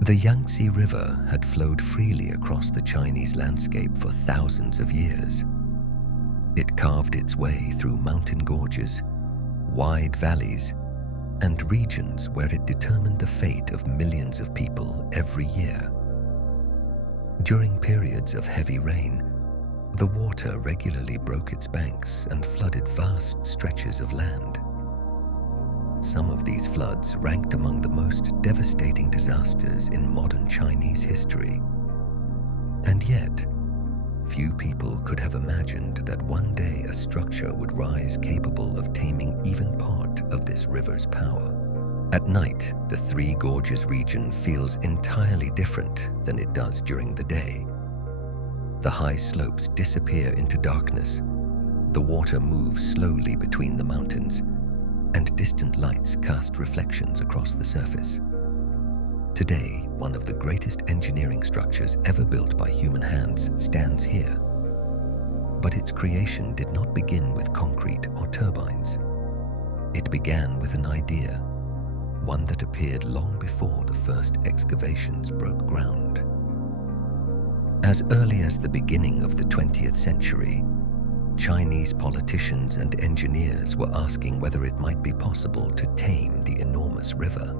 The Yangtze River had flowed freely across the Chinese landscape for thousands of years. It carved its way through mountain gorges, wide valleys, and regions where it determined the fate of millions of people every year. During periods of heavy rain, the water regularly broke its banks and flooded vast stretches of land. Some of these floods ranked among the most devastating disasters in modern Chinese history. And yet, few people could have imagined that one day a structure would rise capable of taming even part of this river's power. At night, the Three Gorges region feels entirely different than it does during the day. The high slopes disappear into darkness, the water moves slowly between the mountains, and distant lights cast reflections across the surface. Today, one of the greatest engineering structures ever built by human hands stands here. But its creation did not begin with concrete or turbines. It began with an idea, one that appeared long before the first excavations broke ground. As early as the beginning of the 20th century, Chinese politicians and engineers were asking whether it might be possible to tame the enormous river.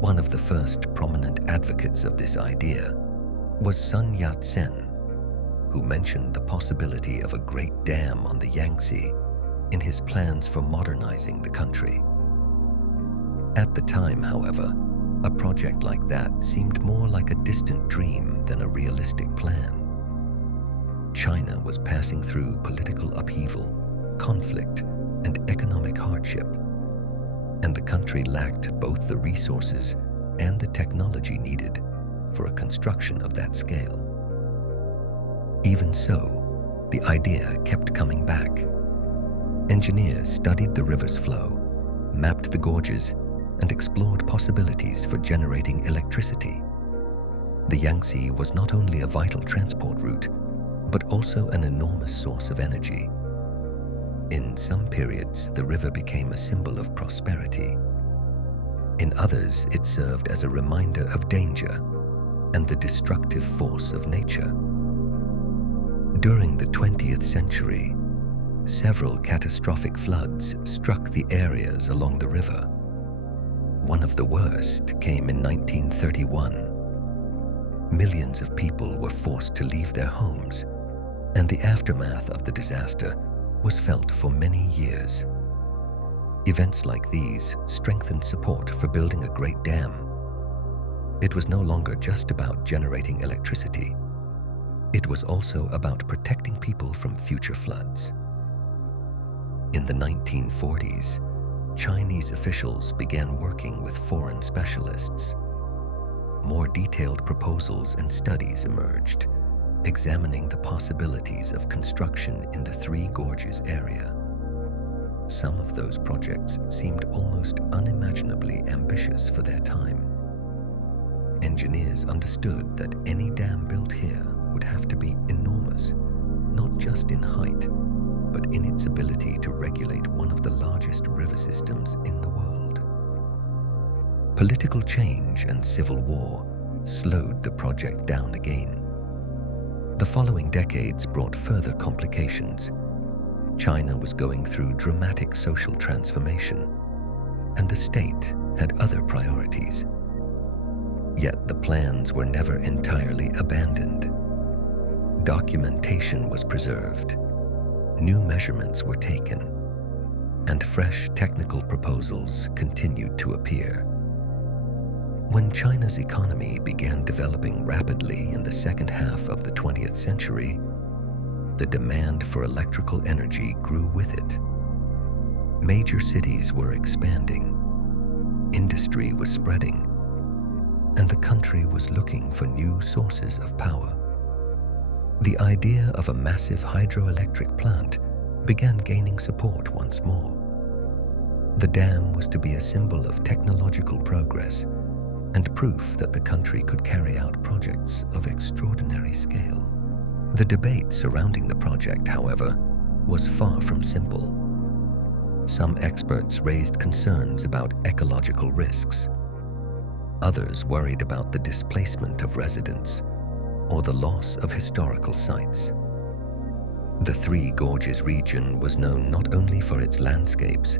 One of the first prominent advocates of this idea was Sun Yat-sen, who mentioned the possibility of a great dam on the Yangtze in his plans for modernizing the country. At the time, however, a project like that seemed more like a distant dream than a realistic plan. China was passing through political upheaval, conflict, and economic hardship, and the country lacked both the resources and the technology needed for a construction of that scale. Even so, the idea kept coming back. Engineers studied the river's flow, mapped the gorges, and explored possibilities for generating electricity. The Yangtze was not only a vital transport route, but also an enormous source of energy. In some periods, the river became a symbol of prosperity. In others, it served as a reminder of danger and the destructive force of nature. During the 20th century, several catastrophic floods struck the areas along the river. One of the worst came in 1931. Millions of people were forced to leave their homes, and the aftermath of the disaster was felt for many years. Events like these strengthened support for building a great dam. It was no longer just about generating electricity. It was also about protecting people from future floods. In the 1940s, Chinese officials began working with foreign specialists. More detailed proposals and studies emerged, examining the possibilities of construction in the Three Gorges area. Some of those projects seemed almost unimaginably ambitious for their time. Engineers understood that any dam built here would have to be enormous, not just in height, but in its ability to regulate one of the largest river systems in the world. Political change and civil war slowed the project down again. The following decades brought further complications. China was going through dramatic social transformation, and the state had other priorities. Yet the plans were never entirely abandoned. Documentation was preserved, new measurements were taken, and fresh technical proposals continued to appear. When China's economy began developing rapidly in the second half of the 20th century, the demand for electrical energy grew with it. Major cities were expanding, industry was spreading, and the country was looking for new sources of power. The idea of a massive hydroelectric plant began gaining support once more. The dam was to be a symbol of technological progress and proof that the country could carry out projects of extraordinary scale. The debate surrounding the project, however, was far from simple. Some experts raised concerns about ecological risks. Others worried about the displacement of residents or the loss of historical sites. The Three Gorges region was known not only for its landscapes,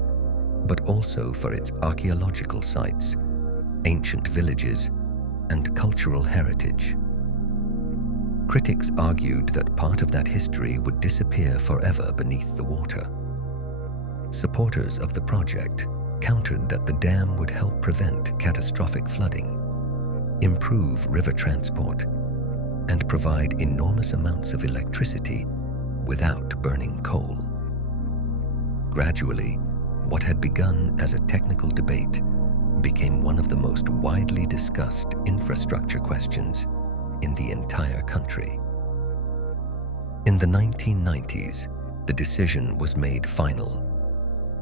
but also for its archaeological sites, ancient villages, and cultural heritage. Critics argued that part of that history would disappear forever beneath the water. Supporters of the project countered that the dam would help prevent catastrophic flooding, improve river transport, and provide enormous amounts of electricity without burning coal. Gradually, what had begun as a technical debate became one of the most widely discussed infrastructure questions in the entire country. In the 1990s, the decision was made final.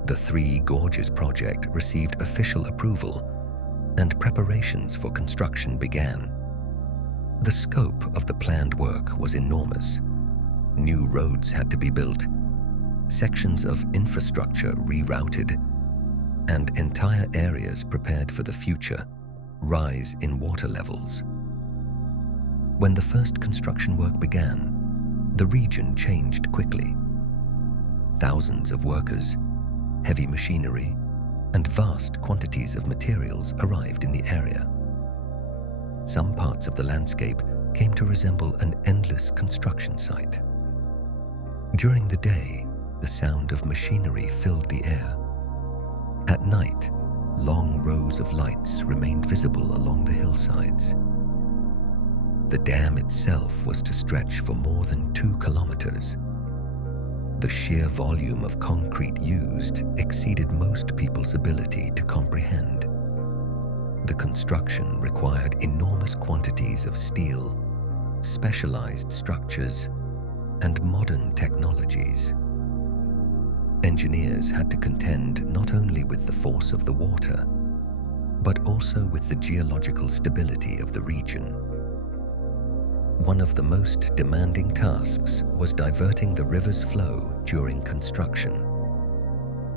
The Three Gorges project received official approval, and preparations for construction began. The scope of the planned work was enormous. New roads had to be built, sections of infrastructure rerouted, and entire areas prepared for the future rise in water levels. When the first construction work began, the region changed quickly. Thousands of workers, heavy machinery, and vast quantities of materials arrived in the area. Some parts of the landscape came to resemble an endless construction site. During the day, the sound of machinery filled the air. At night, long rows of lights remained visible along the hillsides. The dam itself was to stretch for more than 2 kilometers. The sheer volume of concrete used exceeded most people's ability to comprehend. The construction required enormous quantities of steel, specialized structures, and modern technologies. Engineers had to contend not only with the force of the water, but also with the geological stability of the region. One of the most demanding tasks was diverting the river's flow during construction.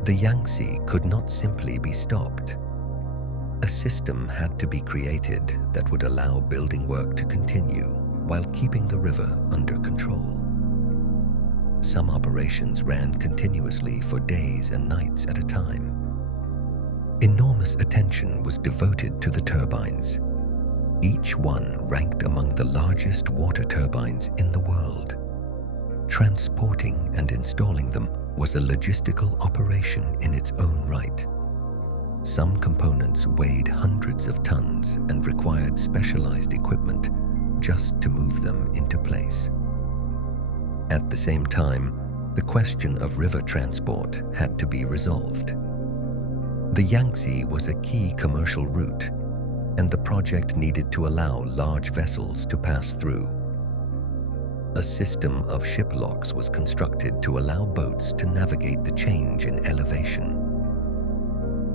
The Yangtze could not simply be stopped. A system had to be created that would allow building work to continue while keeping the river under control. Some operations ran continuously for days and nights at a time. Enormous attention was devoted to the turbines. Each one ranked among the largest water turbines in the world. Transporting and installing them was a logistical operation in its own right. Some components weighed hundreds of tons and required specialized equipment just to move them into place. At the same time, the question of river transport had to be resolved. The Yangtze was a key commercial route, and the project needed to allow large vessels to pass through. A system of ship locks was constructed to allow boats to navigate the change in elevation.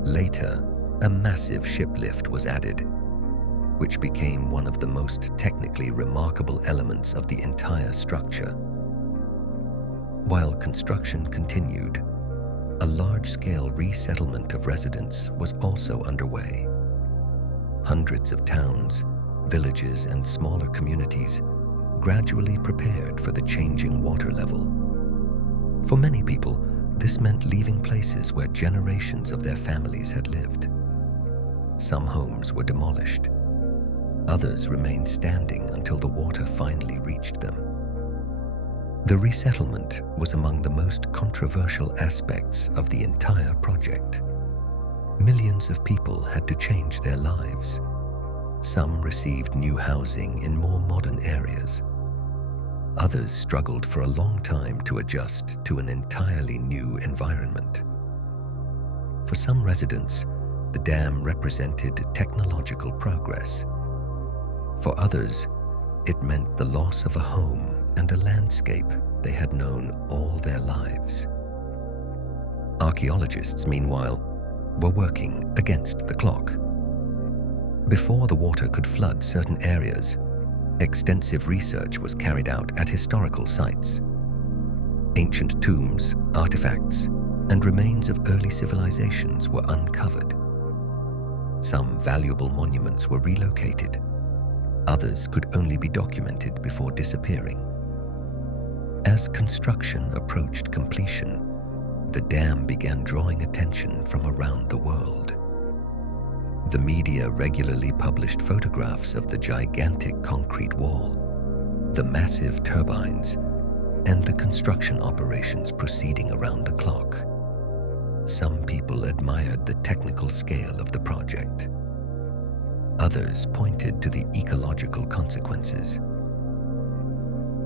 Later, a massive ship lift was added, which became one of the most technically remarkable elements of the entire structure. While construction continued, a large-scale resettlement of residents was also underway. Hundreds of towns, villages, and smaller communities gradually prepared for the changing water level. For many people, this meant leaving places where generations of their families had lived. Some homes were demolished. Others remained standing until the water finally reached them. The resettlement was among the most controversial aspects of the entire project. Millions of people had to change their lives. Some received new housing in more modern areas. Others struggled for a long time to adjust to an entirely new environment. For some residents, the dam represented technological progress. For others, it meant the loss of a home and a landscape they had known all their lives. Archaeologists, meanwhile, were working against the clock. Before the water could flood certain areas, extensive research was carried out at historical sites. Ancient tombs, artifacts, and remains of early civilizations were uncovered. Some valuable monuments were relocated. Others could only be documented before disappearing. As construction approached completion, the dam began drawing attention from around the world. The media regularly published photographs of the gigantic concrete wall, the massive turbines, and the construction operations proceeding around the clock. Some people admired the technical scale of the project. Others pointed to the ecological consequences.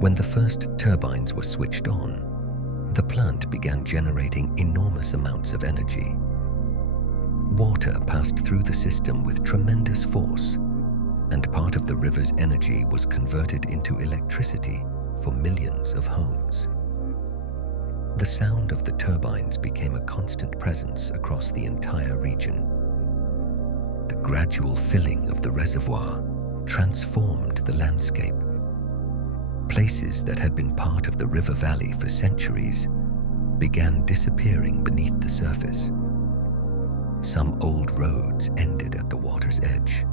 When the first turbines were switched on, the plant began generating enormous amounts of energy. Water passed through the system with tremendous force, and part of the river's energy was converted into electricity for millions of homes. The sound of the turbines became a constant presence across the entire region. The gradual filling of the reservoir transformed the landscape. Places that had been part of the river valley for centuries began disappearing beneath the surface. Some old roads ended at the water's edge.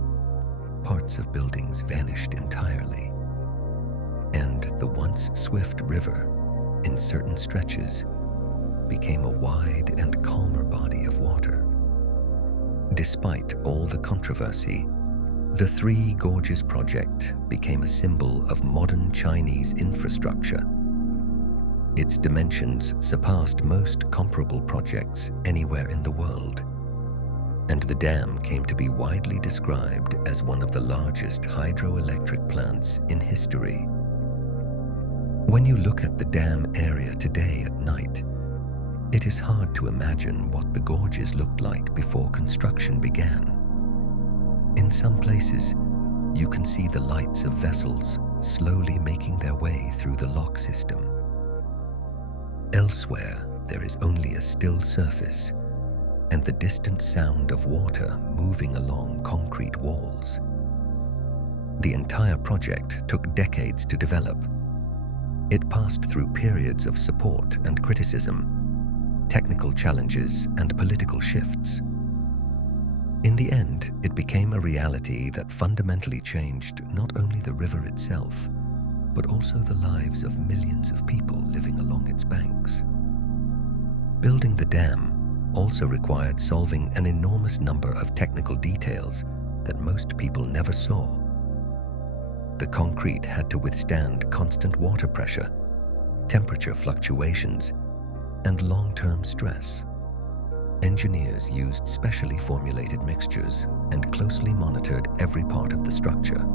Parts of buildings vanished entirely. And the once swift river, in certain stretches, became a wide and calmer body of water. Despite all the controversy, the Three Gorges project became a symbol of modern Chinese infrastructure. Its dimensions surpassed most comparable projects anywhere in the world, and the dam came to be widely described as one of the largest hydroelectric plants in history. When you look at the dam area today at night, it is hard to imagine what the gorges looked like before construction began. In some places, you can see the lights of vessels slowly making their way through the lock system. Elsewhere, there is only a still surface and the distant sound of water moving along concrete walls. The entire project took decades to develop. It passed through periods of support and criticism, technical challenges and political shifts. In the end, it became a reality that fundamentally changed not only the river itself, but also the lives of millions of people living along its banks. Building the dam also required solving an enormous number of technical details that most people never saw. The concrete had to withstand constant water pressure, temperature fluctuations, and long-term stress. Engineers used specially formulated mixtures and closely monitored every part of the structure.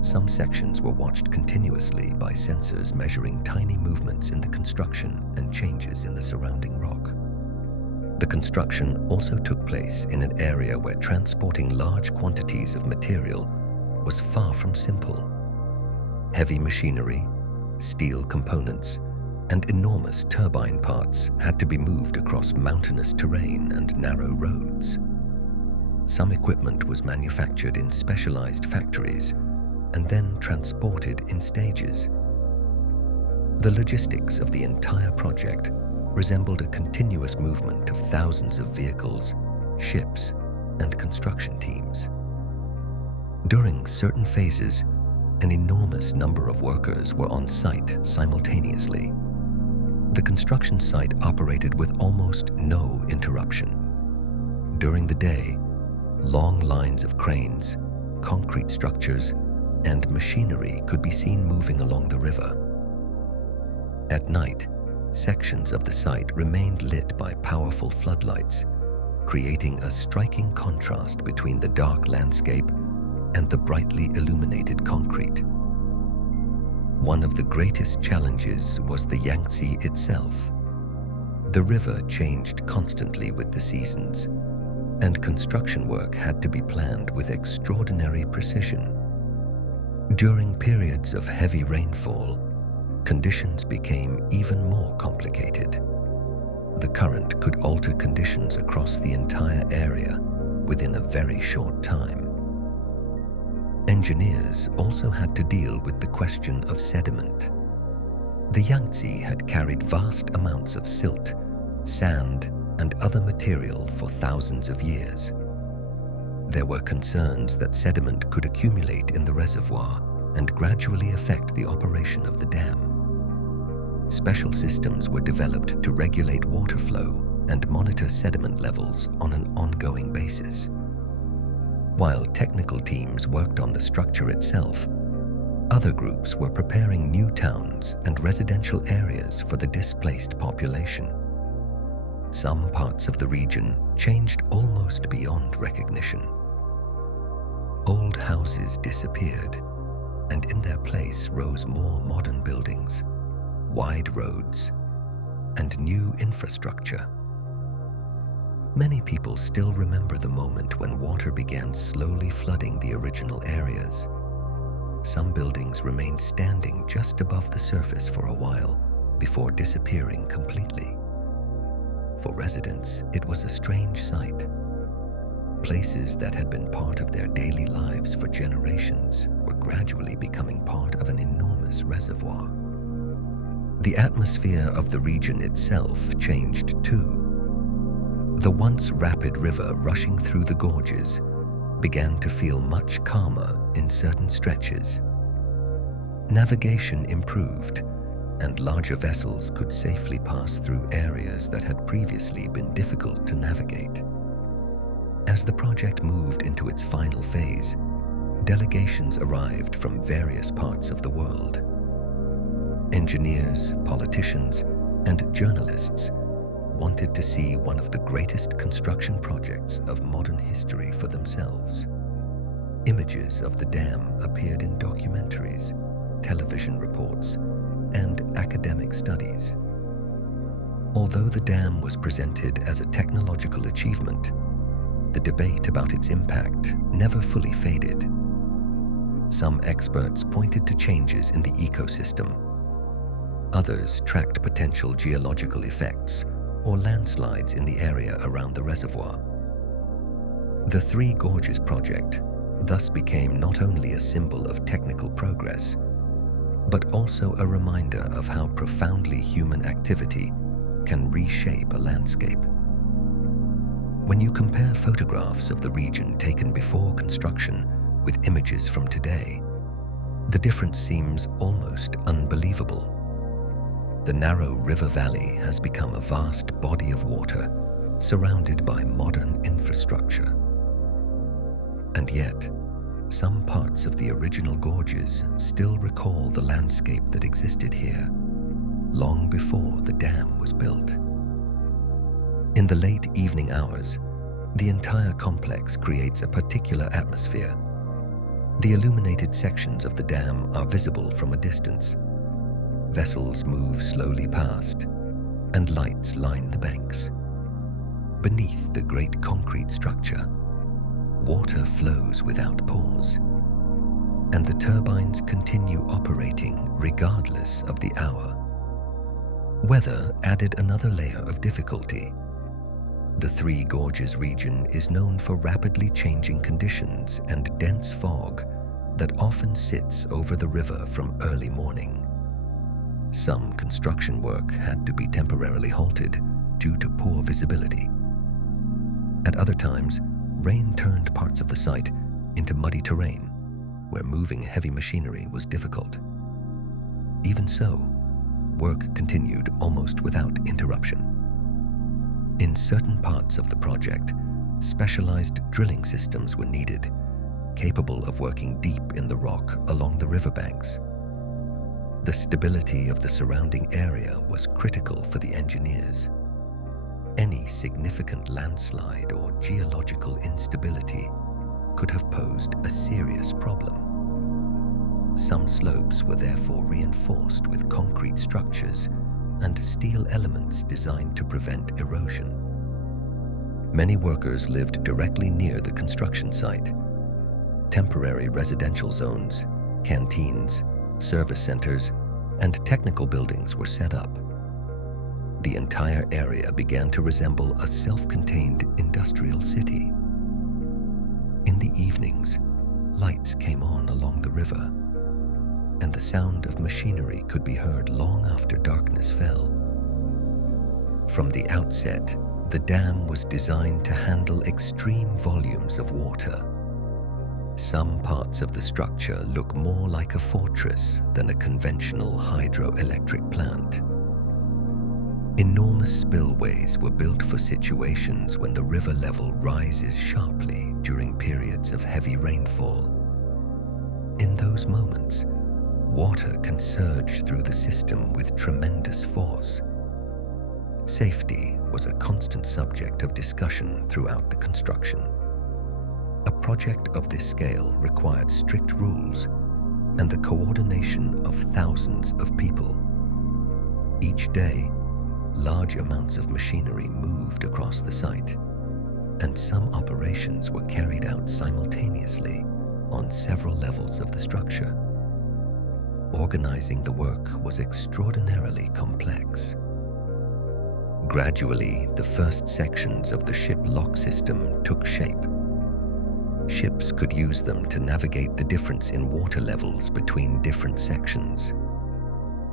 Some sections were watched continuously by sensors measuring tiny movements in the construction and changes in the surrounding rock. The construction also took place in an area where transporting large quantities of material was far from simple. Heavy machinery, steel components, and enormous turbine parts had to be moved across mountainous terrain and narrow roads. Some equipment was manufactured in specialized factories and then transported in stages. The logistics of the entire project resembled a continuous movement of thousands of vehicles, ships, and construction teams. During certain phases, an enormous number of workers were on site simultaneously. The construction site operated with almost no interruption. During the day, long lines of cranes, concrete structures, and machinery could be seen moving along the river. At night, sections of the site remained lit by powerful floodlights, creating a striking contrast between the dark landscape and the brightly illuminated concrete. One of the greatest challenges was the Yangtze itself. The river changed constantly with the seasons, and construction work had to be planned with extraordinary precision. During periods of heavy rainfall, conditions became even more complicated. The current could alter conditions across the entire area within a very short time. Engineers also had to deal with the question of sediment. The Yangtze had carried vast amounts of silt, sand, and other material for thousands of years. There were concerns that sediment could accumulate in the reservoir and gradually affect the operation of the dam. Special systems were developed to regulate water flow and monitor sediment levels on an ongoing basis. While technical teams worked on the structure itself, other groups were preparing new towns and residential areas for the displaced population. Some parts of the region changed almost beyond recognition. Old houses disappeared, and in their place rose more modern buildings, wide roads, and new infrastructure. Many people still remember the moment when water began slowly flooding the original areas. Some buildings remained standing just above the surface for a while before disappearing completely. For residents, it was a strange sight. Places that had been part of their daily lives for generations were gradually becoming part of an enormous reservoir. The atmosphere of the region itself changed too. The once rapid river rushing through the gorges began to feel much calmer in certain stretches. Navigation improved, and larger vessels could safely pass through areas that had previously been difficult to navigate. As the project moved into its final phase, delegations arrived from various parts of the world. Engineers, politicians, and journalists wanted to see one of the greatest construction projects of modern history for themselves. Images of the dam appeared in documentaries, television reports, and academic studies. Although the dam was presented as a technological achievement, the debate about its impact never fully faded. Some experts pointed to changes in the ecosystem. Others tracked potential geological effects or landslides in the area around the reservoir. The Three Gorges project thus became not only a symbol of technical progress, but also a reminder of how profoundly human activity can reshape a landscape. When you compare photographs of the region taken before construction with images from today, the difference seems almost unbelievable. The narrow river valley has become a vast body of water surrounded by modern infrastructure. And yet, some parts of the original gorges still recall the landscape that existed here long before the dam was built. In the late evening hours, the entire complex creates a particular atmosphere. The illuminated sections of the dam are visible from a distance. Vessels move slowly past, and lights line the banks. Beneath the great concrete structure, water flows without pause, and the turbines continue operating regardless of the hour. Weather added another layer of difficulty. The Three Gorges region is known for rapidly changing conditions and dense fog that often sits over the river from early morning. Some construction work had to be temporarily halted due to poor visibility. At other times, rain turned parts of the site into muddy terrain, where moving heavy machinery was difficult. Even so, work continued almost without interruption. In certain parts of the project, specialized drilling systems were needed, capable of working deep in the rock along the riverbanks. The stability of the surrounding area was critical for the engineers. Any significant landslide or geological instability could have posed a serious problem. Some slopes were therefore reinforced with concrete structures and steel elements designed to prevent erosion. Many workers lived directly near the construction site. Temporary residential zones, canteens, service centers, and technical buildings were set up. The entire area began to resemble a self-contained industrial city. In the evenings, lights came on along the river, and the sound of machinery could be heard long after darkness fell. From the outset, The dam was designed to handle extreme volumes of water. Some parts of the structure look more like a fortress than a conventional hydroelectric plant. Enormous spillways were built for situations when the river level rises sharply during periods of heavy rainfall. In those moments, water can surge through the system with tremendous force. Safety was a constant subject of discussion throughout the construction. A project of this scale required strict rules and the coordination of thousands of people. Each day, large amounts of machinery moved across the site, and some operations were carried out simultaneously on several levels of the structure. Organizing the work was extraordinarily complex. Gradually, the first sections of the ship lock system took shape. Ships could use them to navigate the difference in water levels between different sections.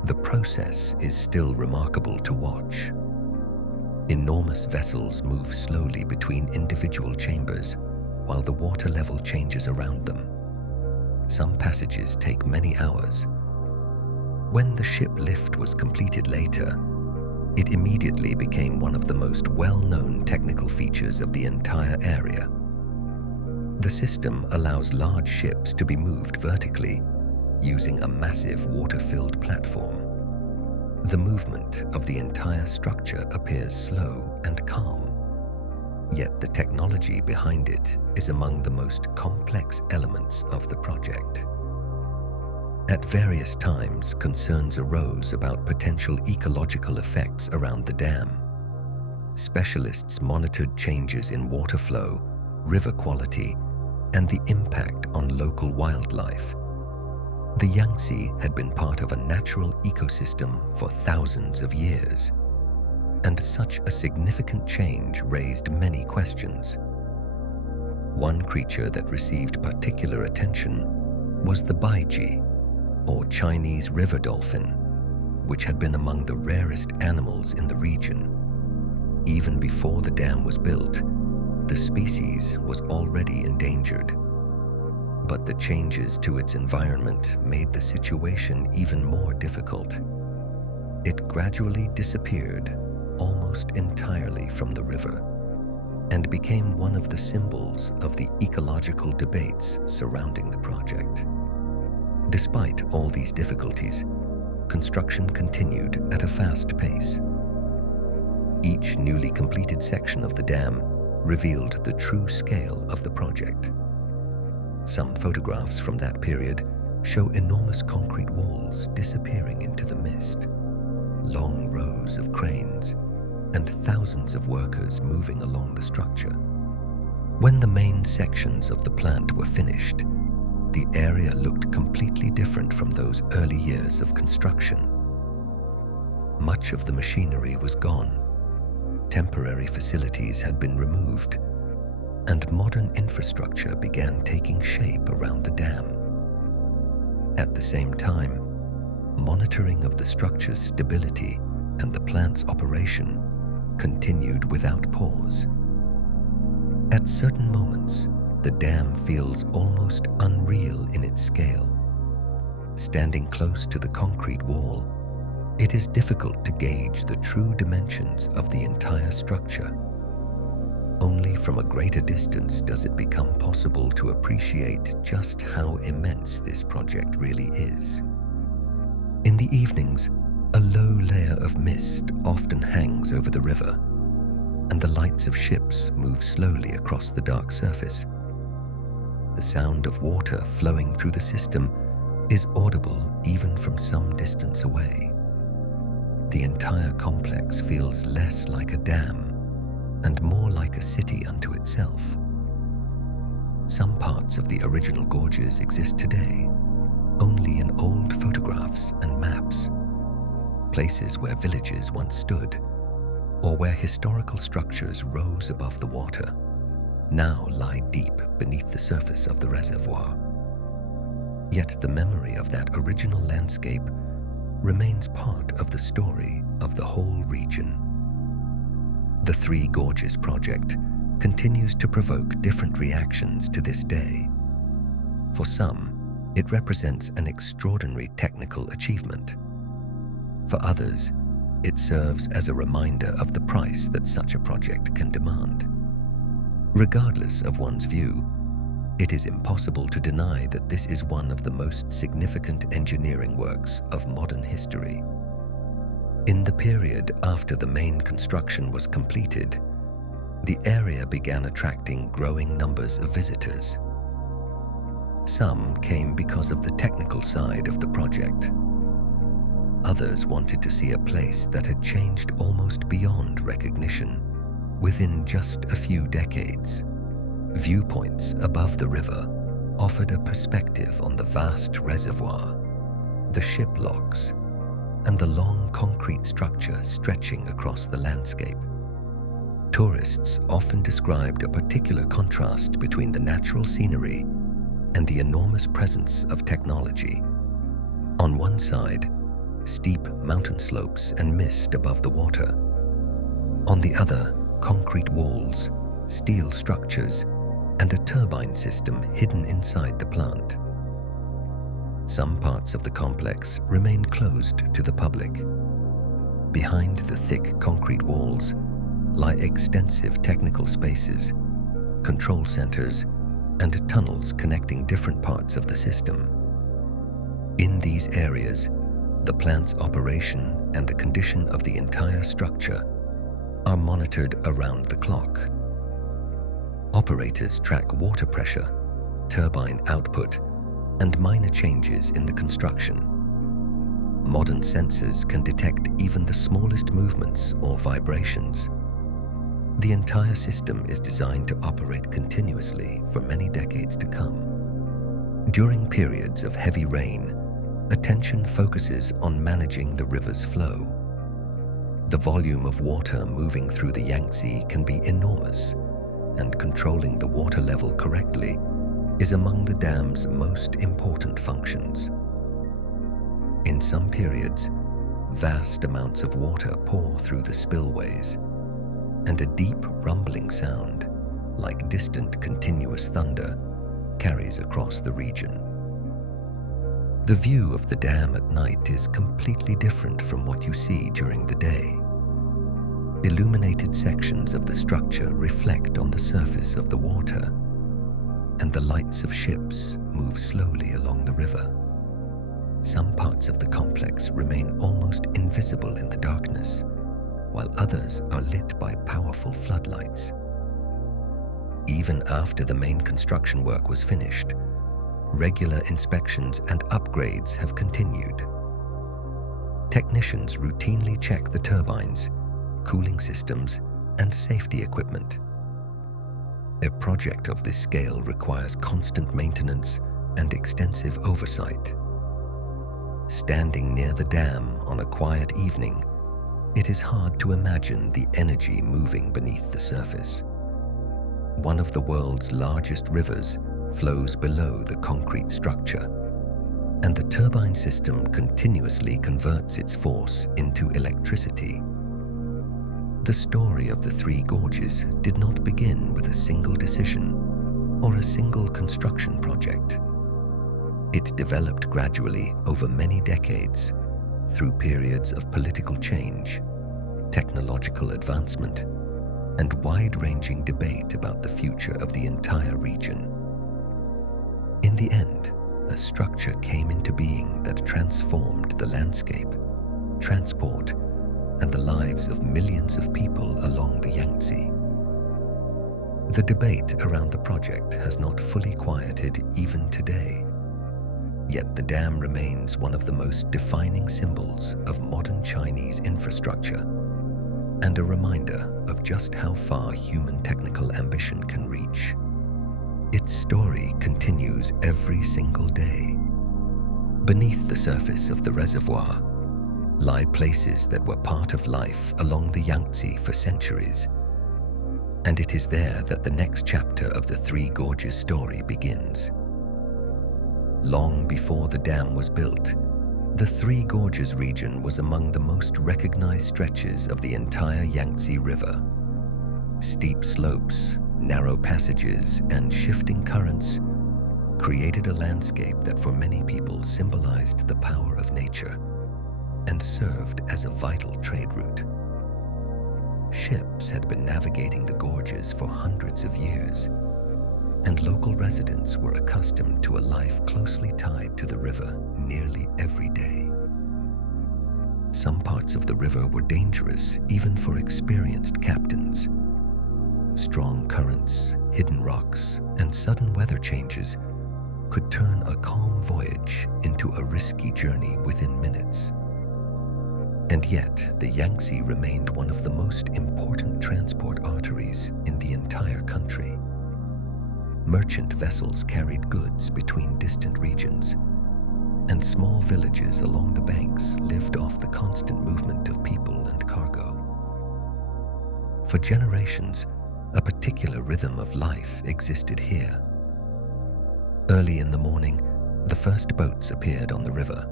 The process is still remarkable to watch. Enormous vessels move slowly between individual chambers while the water level changes around them. Some passages take many hours. When the ship lift was completed later, it immediately became one of the most well-known technical features of the entire area. The system allows large ships to be moved vertically using a massive water-filled platform. The movement of the entire structure appears slow and calm, yet the technology behind it is among the most complex elements of the project. At various times, concerns arose about potential ecological effects around the dam. Specialists monitored changes in water flow, river quality, and the impact on local wildlife. The Yangtze had been part of a natural ecosystem for thousands of years, and such a significant change raised many questions. One creature that received particular attention was the baiji, or Chinese river dolphin, which had been among the rarest animals in the region. Even before the dam was built, the species was already endangered. But the changes to its environment made the situation even more difficult. It gradually disappeared almost entirely from the river and became one of the symbols of the ecological debates surrounding the project. Despite all these difficulties, construction continued at a fast pace. Each newly completed section of the dam revealed the true scale of the project. Some photographs from that period show enormous concrete walls disappearing into the mist, long rows of cranes, and thousands of workers moving along the structure. When the main sections of the plant were finished, the area looked completely different from those early years of construction. Much of the machinery was gone, temporary facilities had been removed, and modern infrastructure began taking shape around the dam. At the same time, monitoring of the structure's stability and the plant's operation continued without pause. At certain moments, the dam feels almost unreal in its scale. Standing close to the concrete wall, it is difficult to gauge the true dimensions of the entire structure. Only from a greater distance does it become possible to appreciate just how immense this project really is. In the evenings, a low layer of mist often hangs over the river, and the lights of ships move slowly across the dark surface. The sound of water flowing through the system is audible even from some distance away. The entire complex feels less like a dam and more like a city unto itself. Some parts of the original gorges exist today only in old photographs and maps. Places where villages once stood, or where historical structures rose above the water, now lie deep beneath the surface of the reservoir. Yet the memory of that original landscape remains part of the story of the whole region. The Three Gorges project continues to provoke different reactions to this day. For some, it represents an extraordinary technical achievement. For others, it serves as a reminder of the price that such a project can demand. Regardless of one's view, it is impossible to deny that this is one of the most significant engineering works of modern history. In the period after the main construction was completed, the area began attracting growing numbers of visitors. Some came because of the technical side of the project. Others wanted to see a place that had changed almost beyond recognition within just a few decades. Viewpoints above the river offered a perspective on the vast reservoir, the ship locks, and the long concrete structure stretching across the landscape. Tourists often described a particular contrast between the natural scenery and the enormous presence of technology. On one side, steep mountain slopes and mist above the water. On the other, concrete walls, steel structures, and a turbine system hidden inside the plant. Some parts of the complex remain closed to the public. Behind the thick concrete walls lie extensive technical spaces, control centers, and tunnels connecting different parts of the system. In these areas, the plant's operation and the condition of the entire structure are monitored around the clock. Operators track water pressure, turbine output, and minor changes in the construction. Modern sensors can detect even the smallest movements or vibrations. The entire system is designed to operate continuously for many decades to come. During periods of heavy rain, attention focuses on managing the river's flow. The volume of water moving through the Yangtze can be enormous, and controlling the water level correctly is among the dam's most important functions. In some periods, vast amounts of water pour through the spillways, and a deep rumbling sound, like distant continuous thunder, carries across the region. The view of the dam at night is completely different from what you see during the day. Illuminated sections of the structure reflect on the surface of the water, and the lights of ships move slowly along the river. Some parts of the complex remain almost invisible in the darkness, while others are lit by powerful floodlights. Even after the main construction work was finished, regular inspections and upgrades have continued. Technicians routinely check the turbines, cooling systems, and safety equipment. A project of this scale requires constant maintenance and extensive oversight. Standing near the dam on a quiet evening, it is hard to imagine the energy moving beneath the surface. One of the world's largest rivers flows below the concrete structure, and the turbine system continuously converts its force into electricity. The story of the Three Gorges did not begin with a single decision or a single construction project. It developed gradually over many decades through periods of political change, technological advancement, and wide-ranging debate about the future of the entire region. In the end, a structure came into being that transformed the landscape, transport, and the lives of millions of people along the Yangtze. The debate around the project has not fully quieted even today, yet the dam remains one of the most defining symbols of modern Chinese infrastructure and a reminder of just how far human technical ambition can reach. Its story continues every single day. Beneath the surface of the reservoir lie places that were part of life along the Yangtze for centuries, and it is there that the next chapter of the Three Gorges story begins. Long before the dam was built, the Three Gorges region was among the most recognized stretches of the entire Yangtze River, Steep slopes, narrow passages, and shifting currents created a landscape that for many people symbolized the power of nature and served as a vital trade route. Ships had been navigating the gorges for hundreds of years, and local residents were accustomed to a life closely tied to the river nearly every day. Some parts of the river were dangerous even for experienced captains. Strong currents, hidden rocks, and sudden weather changes could turn a calm voyage into a risky journey within minutes. And yet, the Yangtze remained one of the most important transport arteries in the entire country. Merchant vessels carried goods between distant regions, and small villages along the banks lived off the constant movement of people and cargo. For generations, a particular rhythm of life existed here. Early in the morning, the first boats appeared on the river.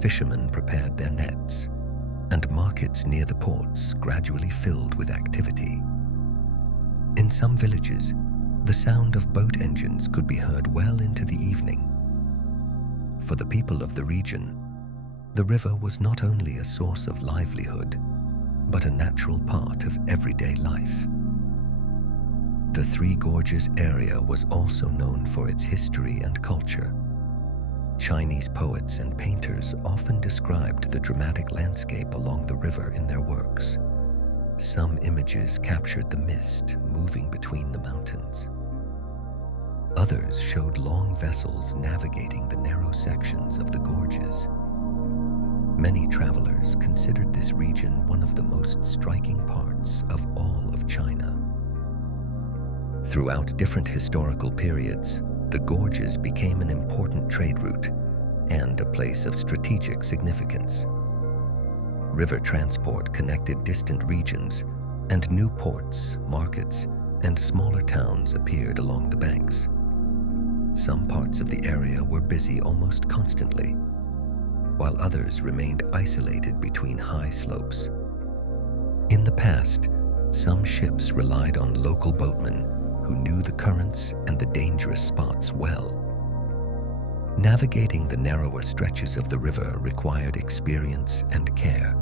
Fishermen prepared their nets, and markets near the ports gradually filled with activity. In some villages, the sound of boat engines could be heard well into the evening. For the people of the region, the river was not only a source of livelihood, but a natural part of everyday life. The Three Gorges area was also known for its history and culture. Chinese poets and painters often described the dramatic landscape along the river in their works. Some images captured the mist moving between the mountains. Others showed long vessels navigating the narrow sections of the gorges. Many travelers considered this region one of the most striking parts of all of China. Throughout different historical periods, the gorges became an important trade route and a place of strategic significance. River transport connected distant regions, and new ports, markets, and smaller towns appeared along the banks. Some parts of the area were busy almost constantly, while others remained isolated between high slopes. In the past, some ships relied on local boatmen who knew the currents and the dangerous spots well. Navigating the narrower stretches of the river required experience and care.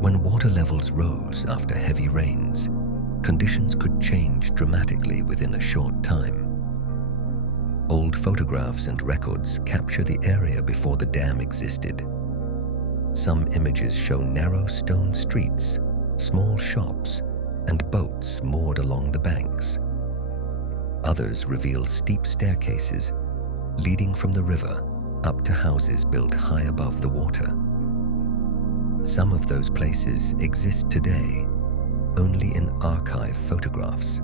When water levels rose after heavy rains, conditions could change dramatically within a short time. Old photographs and records capture the area before the dam existed. Some images show narrow stone streets, small shops, and boats moored along the banks. Others reveal steep staircases leading from the river up to houses built high above the water. Some of those places exist today only in archive photographs.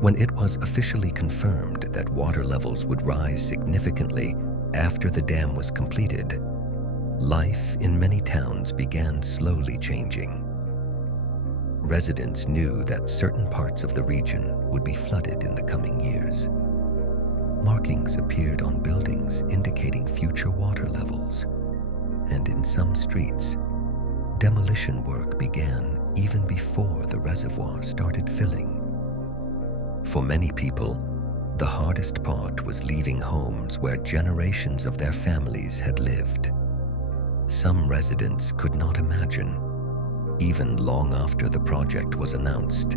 When it was officially confirmed that water levels would rise significantly after the dam was completed, life in many towns began slowly changing. Residents knew that certain parts of the region would be flooded in the coming years. Markings appeared on buildings indicating future water levels, and in some streets, demolition work began even before the reservoir started filling. For many people, the hardest part was leaving homes where generations of their families had lived. Some residents could not imagine, even long after the project was announced,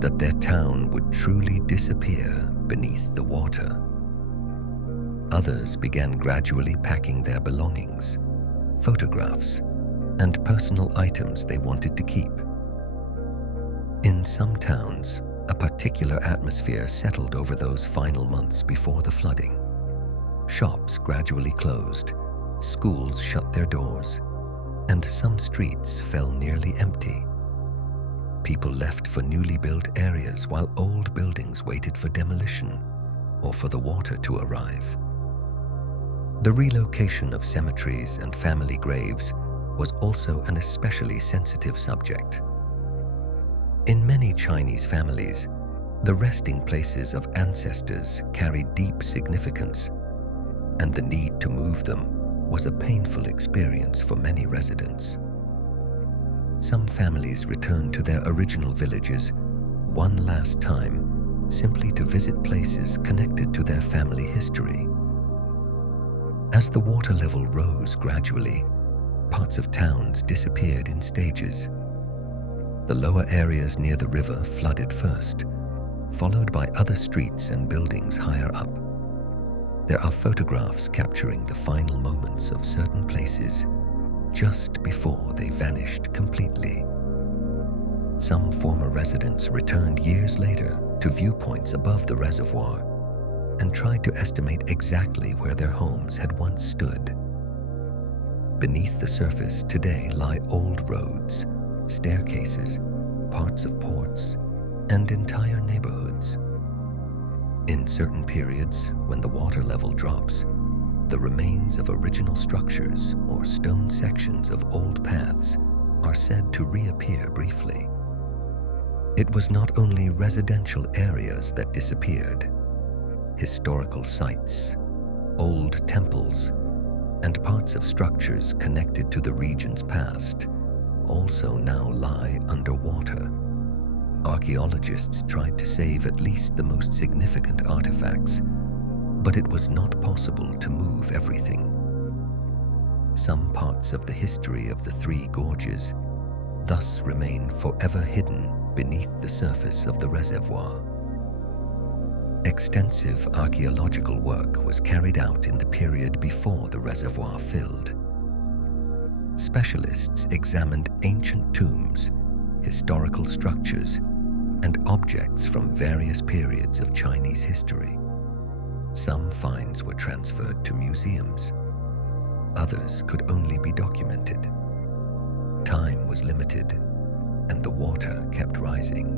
that their town would truly disappear beneath the water. Others began gradually packing their belongings, photographs, and personal items they wanted to keep. In some towns, a particular atmosphere settled over those final months before the flooding. Shops gradually closed, schools shut their doors, and some streets fell nearly empty. People left for newly built areas while old buildings waited for demolition or for the water to arrive. The relocation of cemeteries and family graves was also an especially sensitive subject. In many Chinese families, the resting places of ancestors carried deep significance, and the need to move them was a painful experience for many residents. some families returned to their original villages one last time, simply to visit places connected to their family history. As the water level rose gradually, parts of towns disappeared in stages. The lower areas near the river flooded first, followed by other streets and buildings higher up. There are photographs capturing the final moments of certain places just before they vanished completely. Some former residents returned years later to viewpoints above the reservoir and tried to estimate exactly where their homes had once stood. Beneath the surface today lie old roads, staircases, parts of ports, and entire neighborhoods. In certain periods, when the water level drops, the remains of original structures or stone sections of old paths are said to reappear briefly. It was not only residential areas that disappeared. Historical sites, old temples, and parts of structures connected to the region's past also now lie underwater. Archaeologists tried to save at least the most significant artifacts, but it was not possible to move everything. Some parts of the history of the Three Gorges thus remain forever hidden beneath the surface of the reservoir. Extensive archaeological work was carried out in the period before the reservoir filled. Specialists examined ancient tombs, historical structures, and objects from various periods of Chinese history. Some finds were transferred to museums. Others could only be documented. Time was limited, and the water kept rising.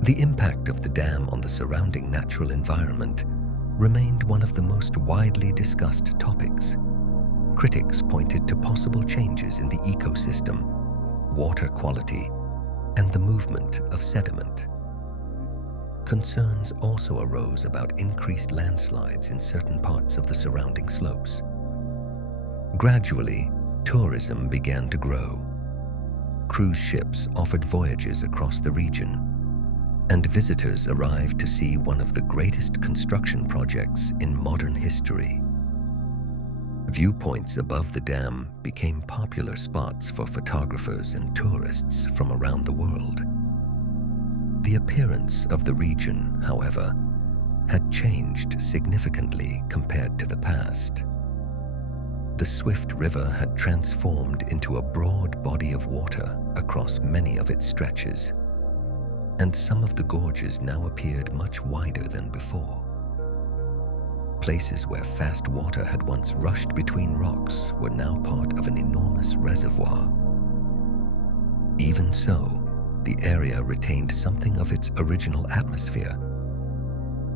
The impact of the dam on the surrounding natural environment remained one of the most widely discussed topics. Critics pointed to possible changes in the ecosystem, water quality, and the movement of sediment. Concerns also arose about increased landslides in certain parts of the surrounding slopes. Gradually, tourism began to grow. Cruise ships offered voyages across the region, and visitors arrived to see one of the greatest construction projects in modern history. Viewpoints above the dam became popular spots for photographers and tourists from around the world. The appearance of the region, however, had changed significantly compared to the past. The swift river had transformed into a broad body of water across many of its stretches, and some of the gorges now appeared much wider than before. Places where fast water had once rushed between rocks were now part of an enormous reservoir. Even so, the area retained something of its original atmosphere.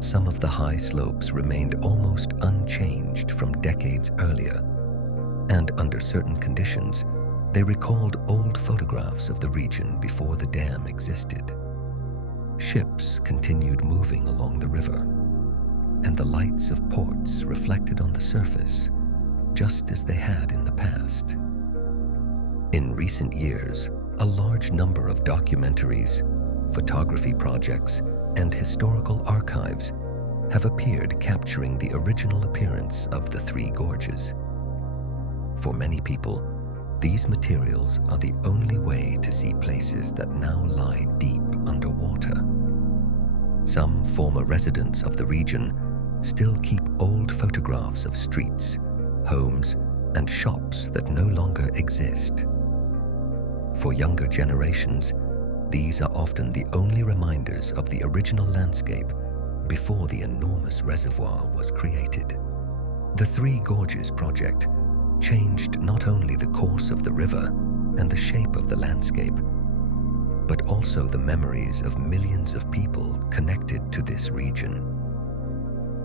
Some of the high slopes remained almost unchanged from decades earlier, and under certain conditions, they recalled old photographs of the region before the dam existed. Ships continued moving along the river, and the lights of ports reflected on the surface, just as they had in the past. In recent years, a large number of documentaries, photography projects, and historical archives have appeared capturing the original appearance of the Three Gorges. For many people, these materials are the only way to see places that now lie deep underwater. Some former residents of the region still keep old photographs of streets, homes, and shops that no longer exist. For younger generations, these are often the only reminders of the original landscape before the enormous reservoir was created. The Three Gorges project changed not only the course of the river and the shape of the landscape, but also the memories of millions of people connected to this region.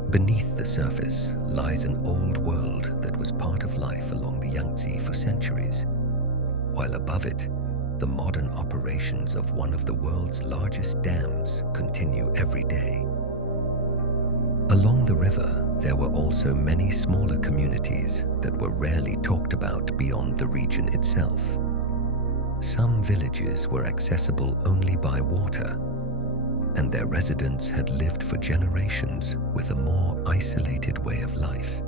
Beneath the surface lies an old world that was part of life along the Yangtze for centuries, while above it, the modern operations of one of the world's largest dams continue every day. Along the river, there were also many smaller communities that were rarely talked about beyond the region itself. Some villages were accessible only by water, and their residents had lived for generations with a more isolated way of life.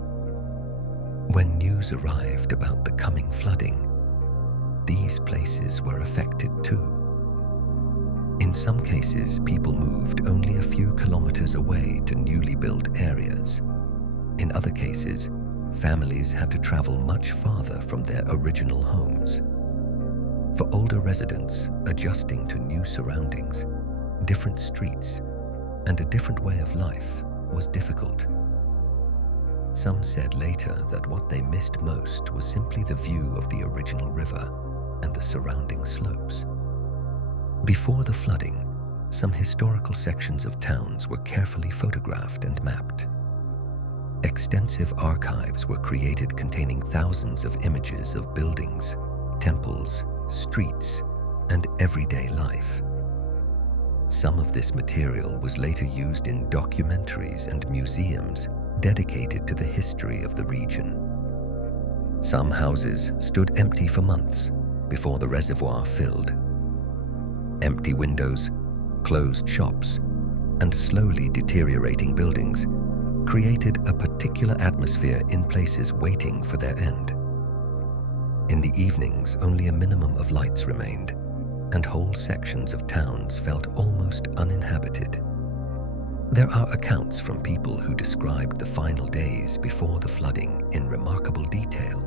When news arrived about the coming flooding, these places were affected too. In some cases, people moved only a few kilometers away to newly built areas. In other cases, families had to travel much farther from their original homes. For older residents, adjusting to new surroundings, different streets, and a different way of life was difficult. Some said later that what they missed most was simply the view of the original river and the surrounding slopes. Before the flooding, some historical sections of towns were carefully photographed and mapped. Extensive archives were created containing thousands of images of buildings, temples, streets, and everyday life. Some of this material was later used in documentaries and museums dedicated to the history of the region. Some houses stood empty for months before the reservoir filled. Empty windows, closed shops, and slowly deteriorating buildings created a particular atmosphere in places waiting for their end. In the evenings, only a minimum of lights remained, and whole sections of towns felt almost uninhabited. There are accounts from people who described the final days before the flooding in remarkable detail.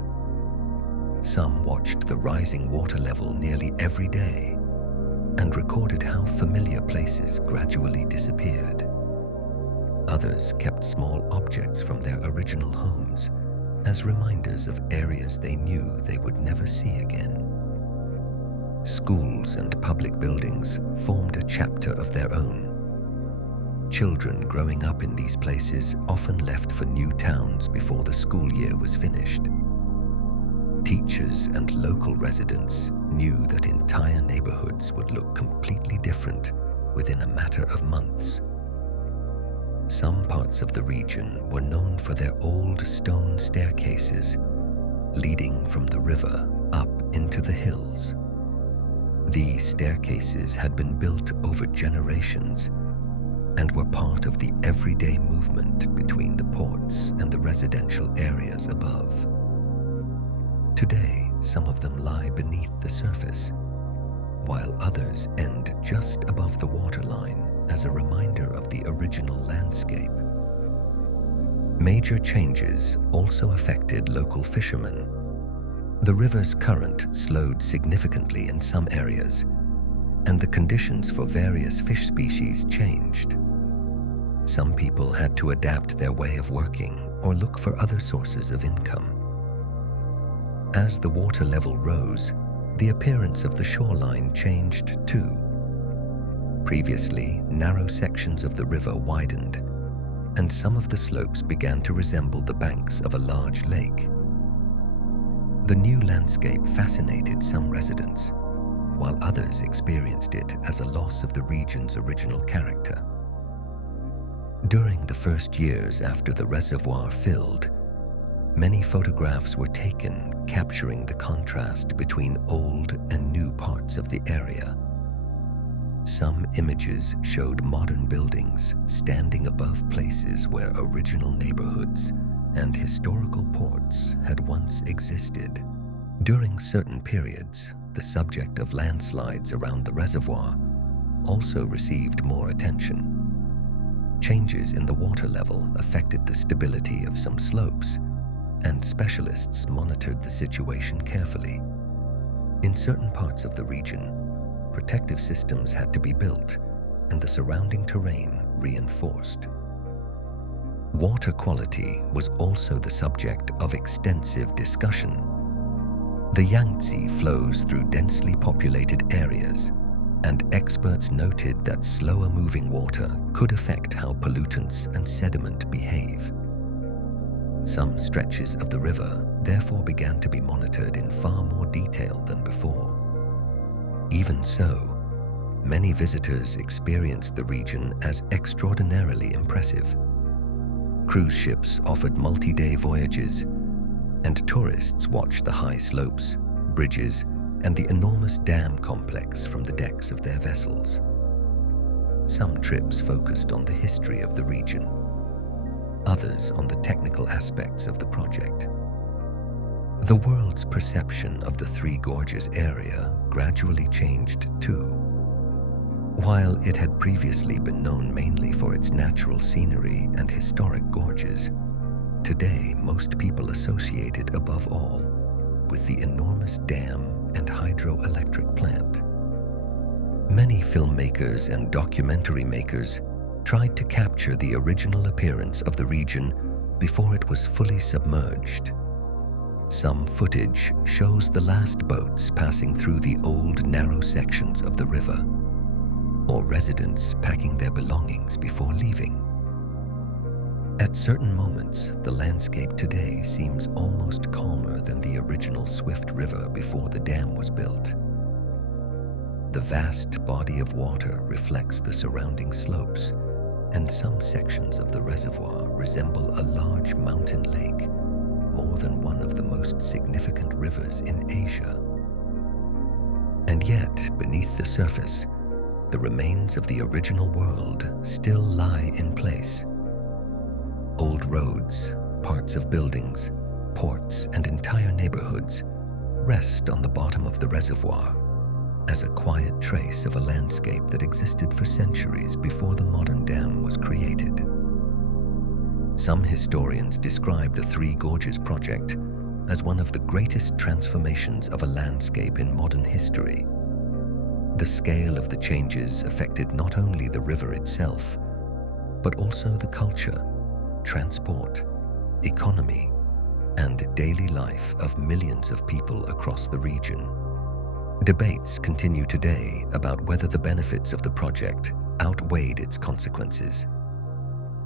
Some watched the rising water level nearly every day and recorded how familiar places gradually disappeared. Others kept small objects from their original homes as reminders of areas they knew they would never see again. Schools and public buildings formed a chapter of their own. Children growing up in these places often left for new towns before the school year was finished. Teachers and local residents knew that entire neighborhoods would look completely different within a matter of months. Some parts of the region were known for their old stone staircases leading from the river up into the hills. These staircases had been built over generations and were part of the everyday movement between the ports and the residential areas above. Today, some of them lie beneath the surface, while others end just above the waterline as a reminder of the original landscape. Major changes also affected local fishermen. The river's current slowed significantly in some areas, and the conditions for various fish species changed. Some people had to adapt their way of working or look for other sources of income. As the water level rose, the appearance of the shoreline changed too. Previously, narrow sections of the river widened, and some of the slopes began to resemble the banks of a large lake. The new landscape fascinated some residents, while others experienced it as a loss of the region's original character. During the first years after the reservoir filled, many photographs were taken capturing the contrast between old and new parts of the area. Some images showed modern buildings standing above places where original neighborhoods and historical ports had once existed. During certain periods, the subject of landslides around the reservoir also received more attention. Changes in the water level affected the stability of some slopes, and specialists monitored the situation carefully. In certain parts of the region, protective systems had to be built and the surrounding terrain reinforced. Water quality was also the subject of extensive discussion. The Yangtze flows through densely populated areas, and experts noted that slower moving water could affect how pollutants and sediment behave. Some stretches of the river therefore began to be monitored in far more detail than before. Even so, many visitors experienced the region as extraordinarily impressive. Cruise ships offered multi-day voyages, and tourists watched the high slopes, bridges, and the enormous dam complex from the decks of their vessels. Some trips focused on the history of the region, others on the technical aspects of the project. The world's perception of the Three Gorges area gradually changed too. While it had previously been known mainly for its natural scenery and historic gorges, today most people associate it above all with the enormous dam and hydroelectric plant. Many filmmakers and documentary makers tried to capture the original appearance of the region before it was fully submerged. Some footage shows the last boats passing through the old narrow sections of the river, or residents packing their belongings before leaving. At certain moments, the landscape today seems almost calmer than the original swift river before the dam was built. The vast body of water reflects the surrounding slopes, and some sections of the reservoir resemble a large mountain lake, more than one of the most significant rivers in Asia. And yet, beneath the surface, the remains of the original world still lie in place. Old roads, parts of buildings, ports, and entire neighborhoods rest on the bottom of the reservoir as a quiet trace of a landscape that existed for centuries before the modern dam was created. Some historians describe the Three Gorges project as one of the greatest transformations of a landscape in modern history. The scale of the changes affected not only the river itself, but also the culture, transport, economy, and daily life of millions of people across the region. Debates continue today about whether the benefits of the project outweighed its consequences.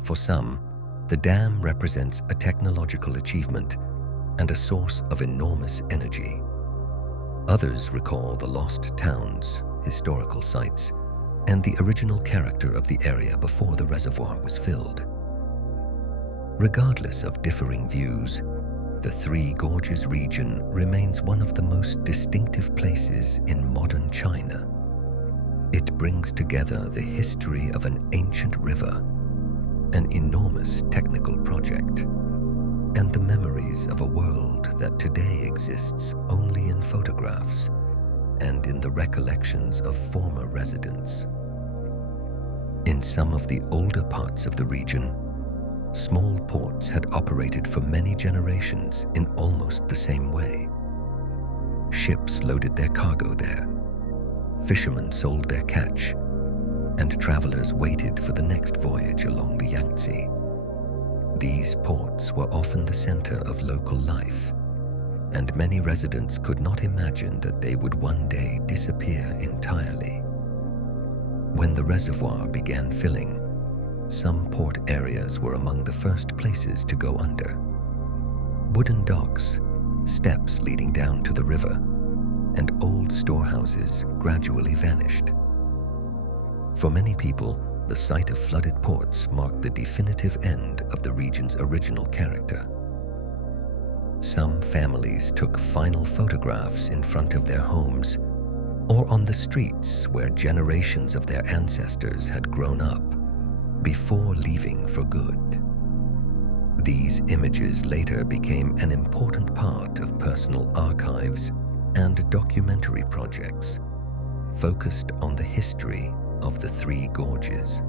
For some, the dam represents a technological achievement and a source of enormous energy. Others recall the lost towns, historical sites, and the original character of the area before the reservoir was filled. Regardless of differing views, the Three Gorges region remains one of the most distinctive places in modern China. It brings together the history of an ancient river, an enormous technical project, and the memories of a world that today exists only in photographs and in the recollections of former residents. In some of the older parts of the region, small ports had operated for many generations in almost the same way. Ships loaded their cargo there, fishermen sold their catch, and travelers waited for the next voyage along the Yangtze. These ports were often the center of local life, and many residents could not imagine that they would one day disappear entirely. When the reservoir began filling, some port areas were among the first places to go under. Wooden docks, steps leading down to the river, and old storehouses gradually vanished. For many people, the sight of flooded ports marked the definitive end of the region's original character. Some families took final photographs in front of their homes or on the streets where generations of their ancestors had grown up before leaving for good. These images later became an important part of personal archives and documentary projects focused on the history of the Three Gorges.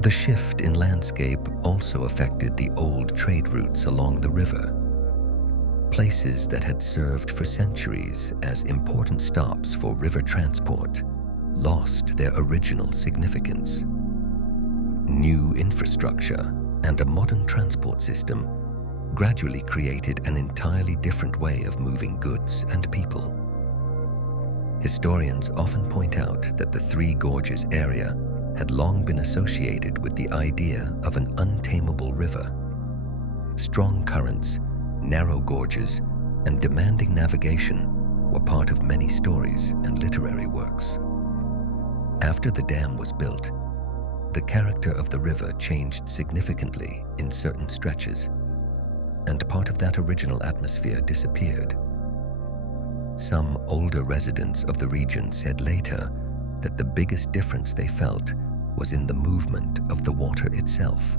The shift in landscape also affected the old trade routes along the river. Places that had served for centuries as important stops for river transport lost their original significance. New infrastructure and a modern transport system gradually created an entirely different way of moving goods and people. Historians often point out that the Three Gorges area had long been associated with the idea of an untamable river. Strong currents, narrow gorges, and demanding navigation were part of many stories and literary works. After the dam was built, the character of the river changed significantly in certain stretches, and part of that original atmosphere disappeared. Some older residents of the region said later that the biggest difference they felt was in the movement of the water itself.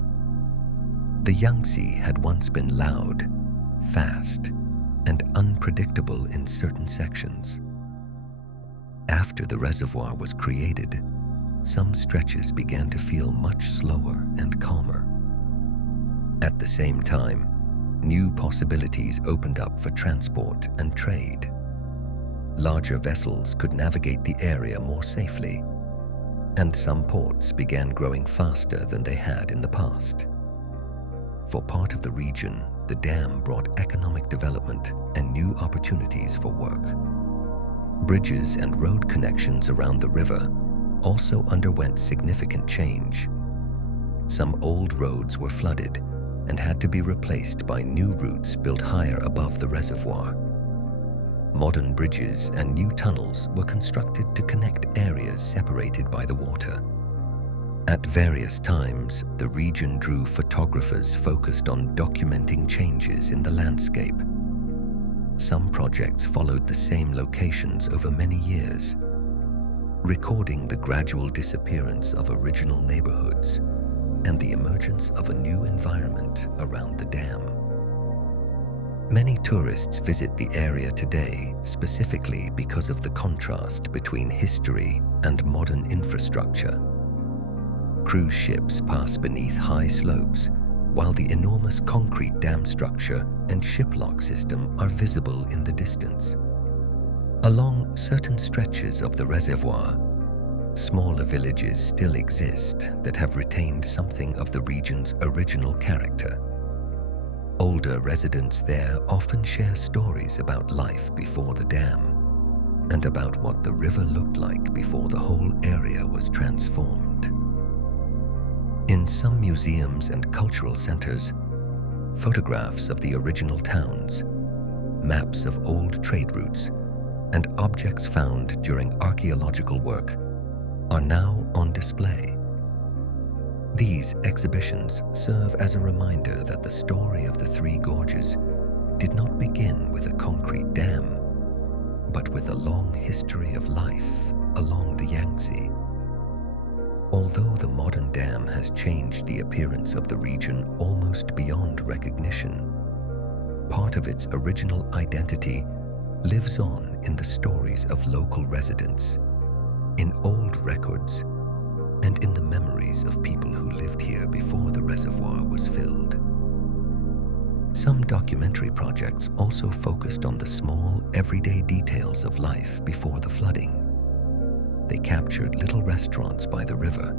The Yangtze had once been loud, fast, and unpredictable in certain sections. After the reservoir was created, some stretches began to feel much slower and calmer. At the same time, new possibilities opened up for transport and trade. Larger vessels could navigate the area more safely, and some ports began growing faster than they had in the past. For part of the region, the dam brought economic development and new opportunities for work. Bridges and road connections around the river also underwent significant change. Some old roads were flooded and had to be replaced by new routes built higher above the reservoir. Modern bridges and new tunnels were constructed to connect areas separated by the water. At various times, the region drew photographers focused on documenting changes in the landscape. Some projects followed the same locations over many years, recording the gradual disappearance of original neighborhoods and the emergence of a new environment around the dam. Many tourists visit the area today specifically because of the contrast between history and modern infrastructure. Cruise ships pass beneath high slopes, while the enormous concrete dam structure and shiplock system are visible in the distance. Along certain stretches of the reservoir, smaller villages still exist that have retained something of the region's original character. Older residents there often share stories about life before the dam and about what the river looked like before the whole area was transformed. In some museums and cultural centers, photographs of the original towns, maps of old trade routes, and objects found during archaeological work are now on display. These exhibitions serve as a reminder that the story of the Three Gorges did not begin with a concrete dam, but with a long history of life along the Yangtze. Although the modern dam has changed the appearance of the region almost beyond recognition, part of its original identity lives on in the stories of local residents, in old records, and in the memories of people who lived here before the reservoir was filled. Some documentary projects also focused on the small, everyday details of life before the flooding. They captured little restaurants by the river,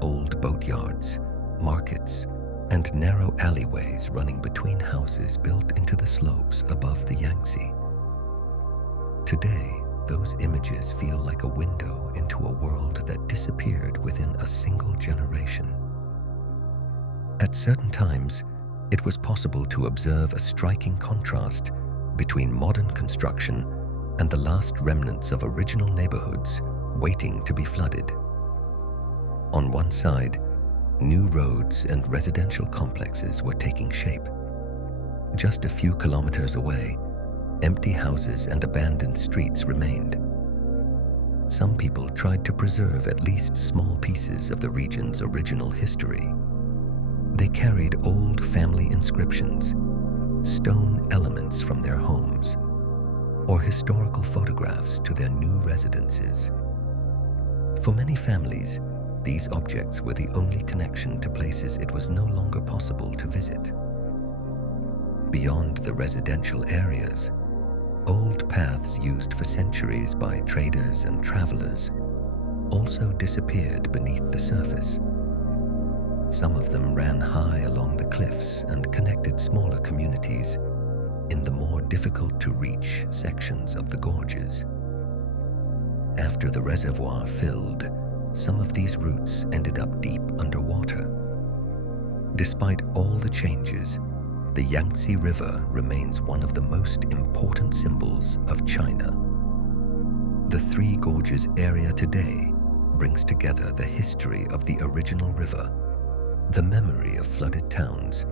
old boatyards, markets, and narrow alleyways running between houses built into the slopes above the Yangtze. Today, those images feel like a window into a world that disappeared within a single generation. At certain times, it was possible to observe a striking contrast between modern construction and the last remnants of original neighborhoods waiting to be flooded. On one side, new roads and residential complexes were taking shape. Just a few kilometers away, empty houses and abandoned streets remained. Some people tried to preserve at least small pieces of the region's original history. They carried old family inscriptions, stone elements from their homes, or historical photographs to their new residences. For many families, these objects were the only connection to places it was no longer possible to visit. Beyond the residential areas, old paths used for centuries by traders and travelers also disappeared beneath the surface. Some of them ran high along the cliffs and connected smaller communities in the more difficult-to-reach sections of the gorges. After the reservoir filled, some of these routes ended up deep underwater. Despite all the changes, the Yangtze River remains one of the most important symbols of China. The Three Gorges area today brings together the history of the original river, the memory of flooded towns,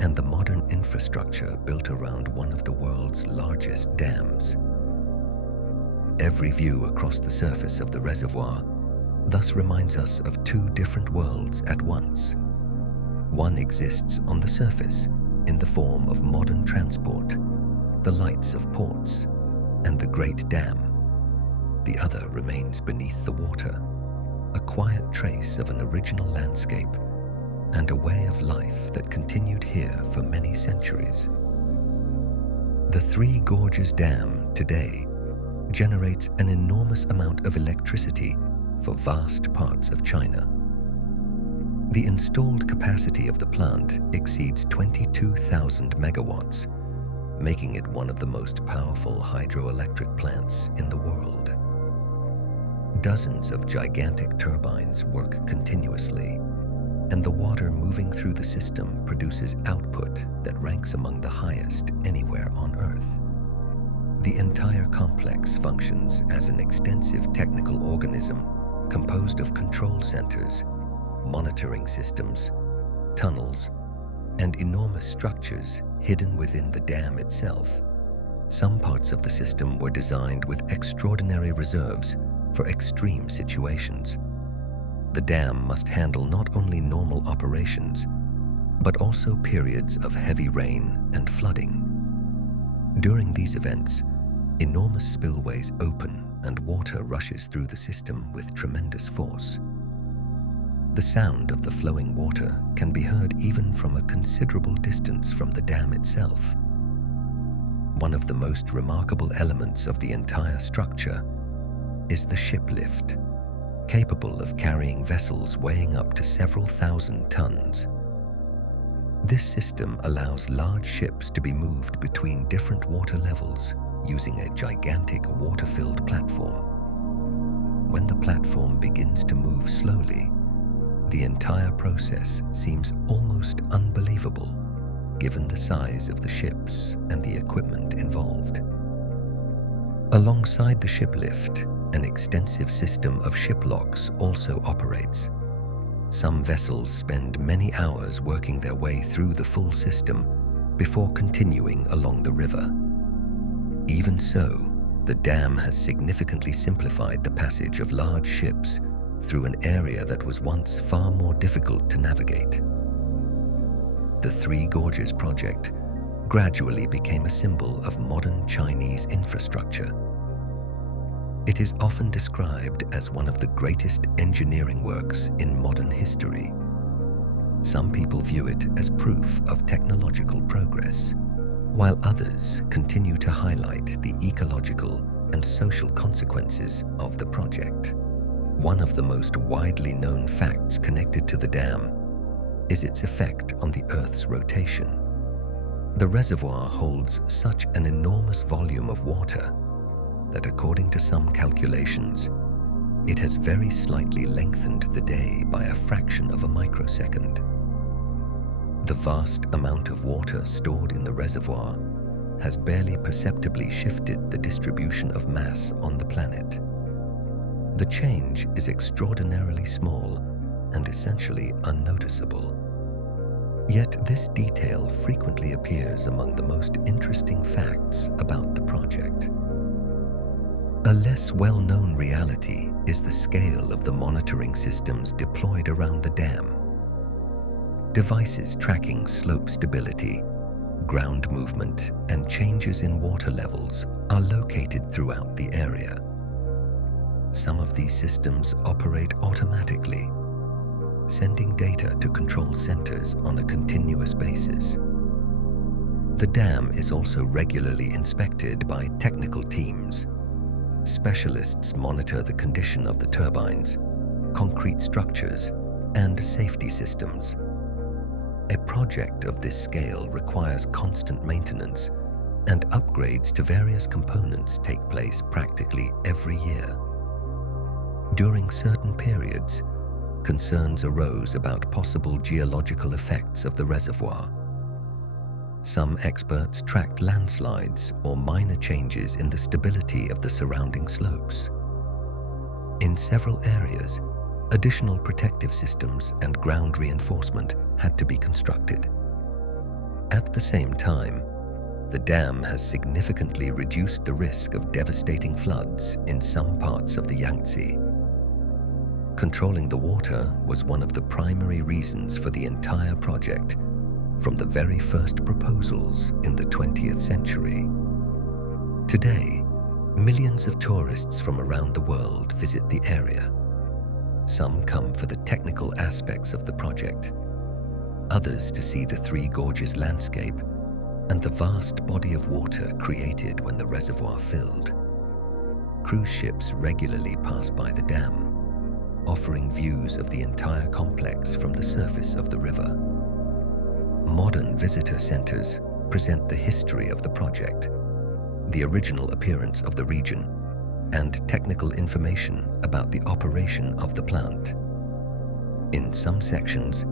and the modern infrastructure built around one of the world's largest dams. Every view across the surface of the reservoir thus reminds us of two different worlds at once. One exists on the surface in the form of modern transport, the lights of ports, and the great dam. The other remains beneath the water, a quiet trace of an original landscape and a way of life that continued here for many centuries. The Three Gorges Dam today generates an enormous amount of electricity for vast parts of China. The installed capacity of the plant exceeds 22,000 megawatts, making it one of the most powerful hydroelectric plants in the world. Dozens of gigantic turbines work continuously, and the water moving through the system produces output that ranks among the highest anywhere on Earth. The entire complex functions as an extensive technical organism composed of control centers, monitoring systems, tunnels, and enormous structures hidden within the dam itself. Some parts of the system were designed with extraordinary reserves for extreme situations. The dam must handle not only normal operations, but also periods of heavy rain and flooding. During these events, enormous spillways open and water rushes through the system with tremendous force. The sound of the flowing water can be heard even from a considerable distance from the dam itself. One of the most remarkable elements of the entire structure is the ship lift, capable of carrying vessels weighing up to several thousand tons. This system allows large ships to be moved between different water levels using a gigantic water-filled platform. When the platform begins to move slowly, the entire process seems almost unbelievable, given the size of the ships and the equipment involved. Alongside the ship lift, an extensive system of ship locks also operates. Some vessels spend many hours working their way through the full system before continuing along the river. Even so, the dam has significantly simplified the passage of large ships through an area that was once far more difficult to navigate. The Three Gorges project gradually became a symbol of modern Chinese infrastructure. It is often described as one of the greatest engineering works in modern history. Some people view it as proof of technological progress, while others continue to highlight the ecological and social consequences of the project. One of the most widely known facts connected to the dam is its effect on the Earth's rotation. The reservoir holds such an enormous volume of water that, according to some calculations, it has very slightly lengthened the day by a fraction of a microsecond. The vast amount of water stored in the reservoir has barely perceptibly shifted the distribution of mass on the planet. The change is extraordinarily small and essentially unnoticeable. Yet this detail frequently appears among the most interesting facts about the project. A less well-known reality is the scale of the monitoring systems deployed around the dam. Devices tracking slope stability, ground movement, and changes in water levels are located throughout the area. Some of these systems operate automatically, sending data to control centers on a continuous basis. The dam is also regularly inspected by technical teams. Specialists monitor the condition of the turbines, concrete structures, and safety systems. A project of this scale requires constant maintenance, and upgrades to various components take place practically every year. During certain periods, concerns arose about possible geological effects of the reservoir. Some experts tracked landslides or minor changes in the stability of the surrounding slopes. In several areas, additional protective systems and ground reinforcement had to be constructed. At the same time, the dam has significantly reduced the risk of devastating floods in some parts of the Yangtze. Controlling the water was one of the primary reasons for the entire project, from the very first proposals in the 20th century. Today, millions of tourists from around the world visit the area. Some come for the technical aspects of the project, others to see the Three Gorges landscape and the vast body of water created when the reservoir filled. Cruise ships regularly pass by the dam, offering views of the entire complex from the surface of the river. Modern visitor centers present the history of the project, the original appearance of the region, and technical information about the operation of the plant. In some sections,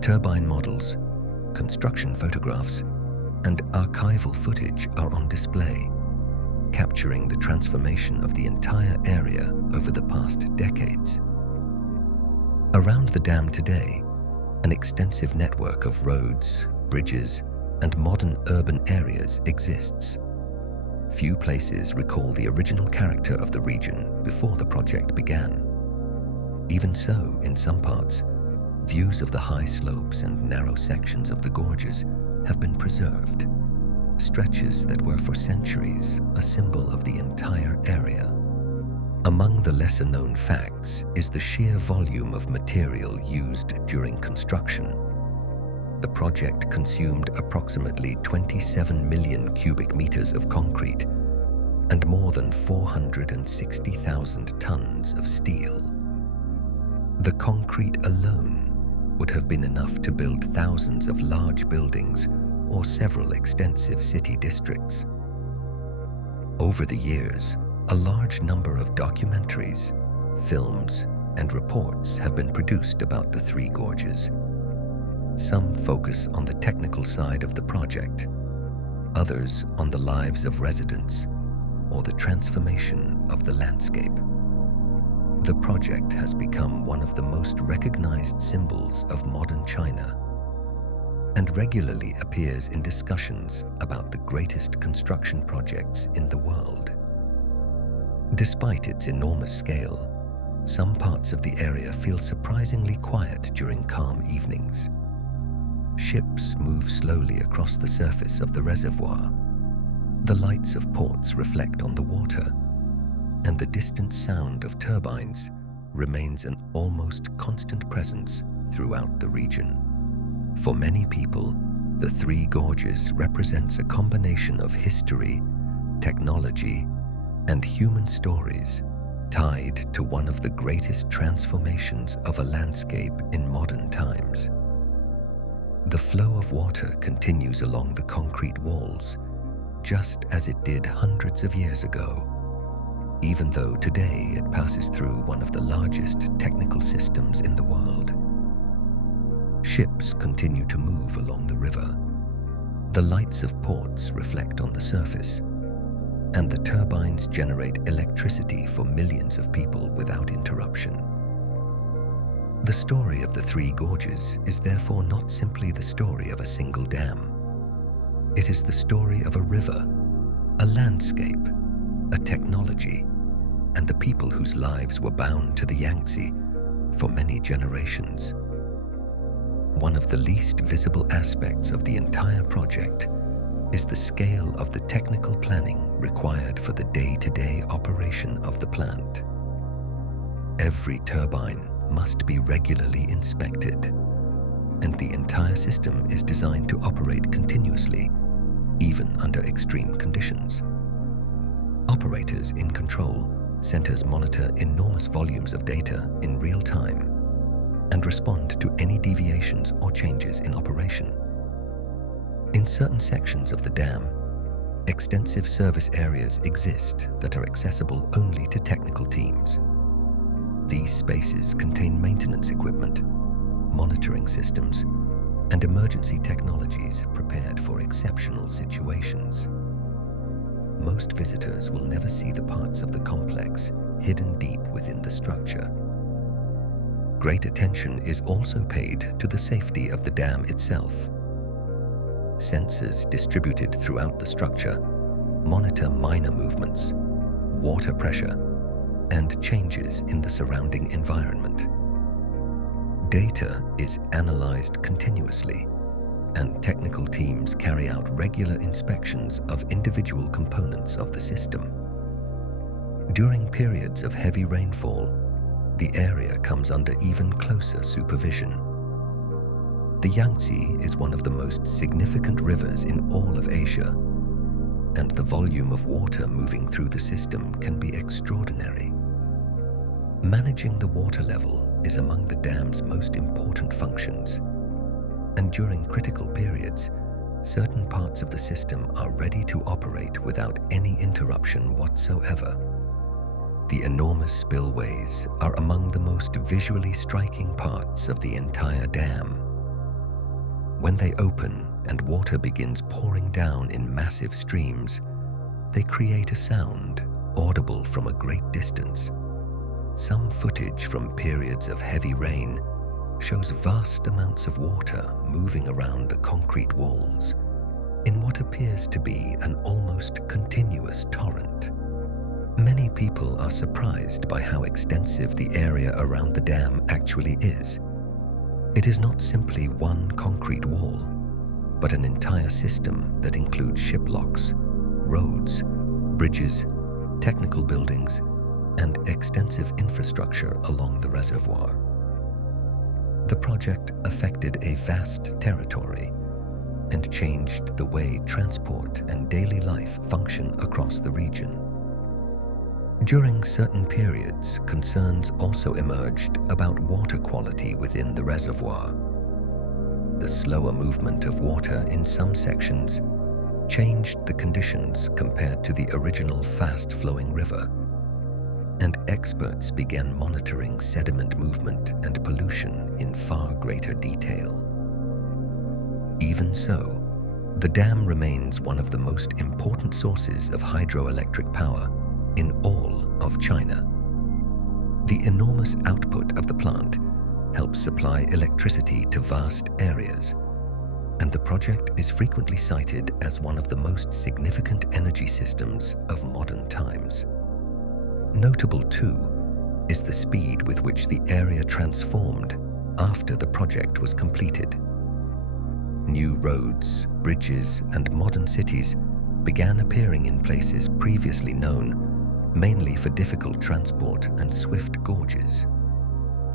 turbine models, construction photographs, and archival footage are on display, capturing the transformation of the entire area over the past decades. Around the dam today, an extensive network of roads, bridges, and modern urban areas exists. Few places recall the original character of the region before the project began. Even so, in some parts, views of the high slopes and narrow sections of the gorges have been preserved, stretches that were for centuries a symbol of the entire area. Among the lesser-known facts is the sheer volume of material used during construction. The project consumed approximately 27 million cubic meters of concrete and more than 460,000 tons of steel. The concrete alone would have been enough to build thousands of large buildings or several extensive city districts. Over the years, a large number of documentaries, films, and reports have been produced about the Three Gorges. Some focus on the technical side of the project, others on the lives of residents or the transformation of the landscape. The project has become one of the most recognized symbols of modern China and regularly appears in discussions about the greatest construction projects in the world. Despite its enormous scale, some parts of the area feel surprisingly quiet during calm evenings. Ships move slowly across the surface of the reservoir. The lights of ports reflect on the water, and the distant sound of turbines remains an almost constant presence throughout the region. For many people, the Three Gorges represents a combination of history, technology, and human stories tied to one of the greatest transformations of a landscape in modern times. The flow of water continues along the concrete walls, just as it did hundreds of years ago, even though today it passes through one of the largest technical systems in the world. Ships continue to move along the river. The lights of ports reflect on the surface, and the turbines generate electricity for millions of people without interruption. The story of the Three Gorges is therefore not simply the story of a single dam. It is the story of a river, a landscape, a technology, and the people whose lives were bound to the Yangtze for many generations. One of the least visible aspects of the entire project is the scale of the technical planning required for the day-to-day operation of the plant. Every turbine must be regularly inspected, and the entire system is designed to operate continuously, even under extreme conditions. Operators in control centers monitor enormous volumes of data in real time and respond to any deviations or changes in operation. In certain sections of the dam, extensive service areas exist that are accessible only to technical teams. These spaces contain maintenance equipment, monitoring systems, and emergency technologies prepared for exceptional situations. Most visitors will never see the parts of the complex hidden deep within the structure. Great attention is also paid to the safety of the dam itself. Sensors distributed throughout the structure monitor minor movements, water pressure, and changes in the surrounding environment. Data is analyzed continuously, and technical teams carry out regular inspections of individual components of the system. During periods of heavy rainfall, the area comes under even closer supervision. The Yangtze is one of the most significant rivers in all of Asia, and the volume of water moving through the system can be extraordinary. Managing the water level is among the dam's most important functions, and during critical periods, certain parts of the system are ready to operate without any interruption whatsoever. The enormous spillways are among the most visually striking parts of the entire dam. When they open and water begins pouring down in massive streams, they create a sound audible from a great distance. Some footage from periods of heavy rain shows vast amounts of water moving around the concrete walls in what appears to be an almost continuous torrent. Many people are surprised by how extensive the area around the dam actually is. It is not simply one concrete wall, but an entire system that includes ship locks, roads, bridges, technical buildings, and extensive infrastructure along the reservoir. The project affected a vast territory and changed the way transport and daily life function across the region. During certain periods, concerns also emerged about water quality within the reservoir. The slower movement of water in some sections changed the conditions compared to the original fast-flowing river, and experts began monitoring sediment movement and pollution in far greater detail. Even so, the dam remains one of the most important sources of hydroelectric power in all of China. The enormous output of the plant helps supply electricity to vast areas, and the project is frequently cited as one of the most significant energy systems of modern times. Notable, too, is the speed with which the area transformed after the project was completed. New roads, bridges, and modern cities began appearing in places previously known mainly for difficult transport and swift gorges.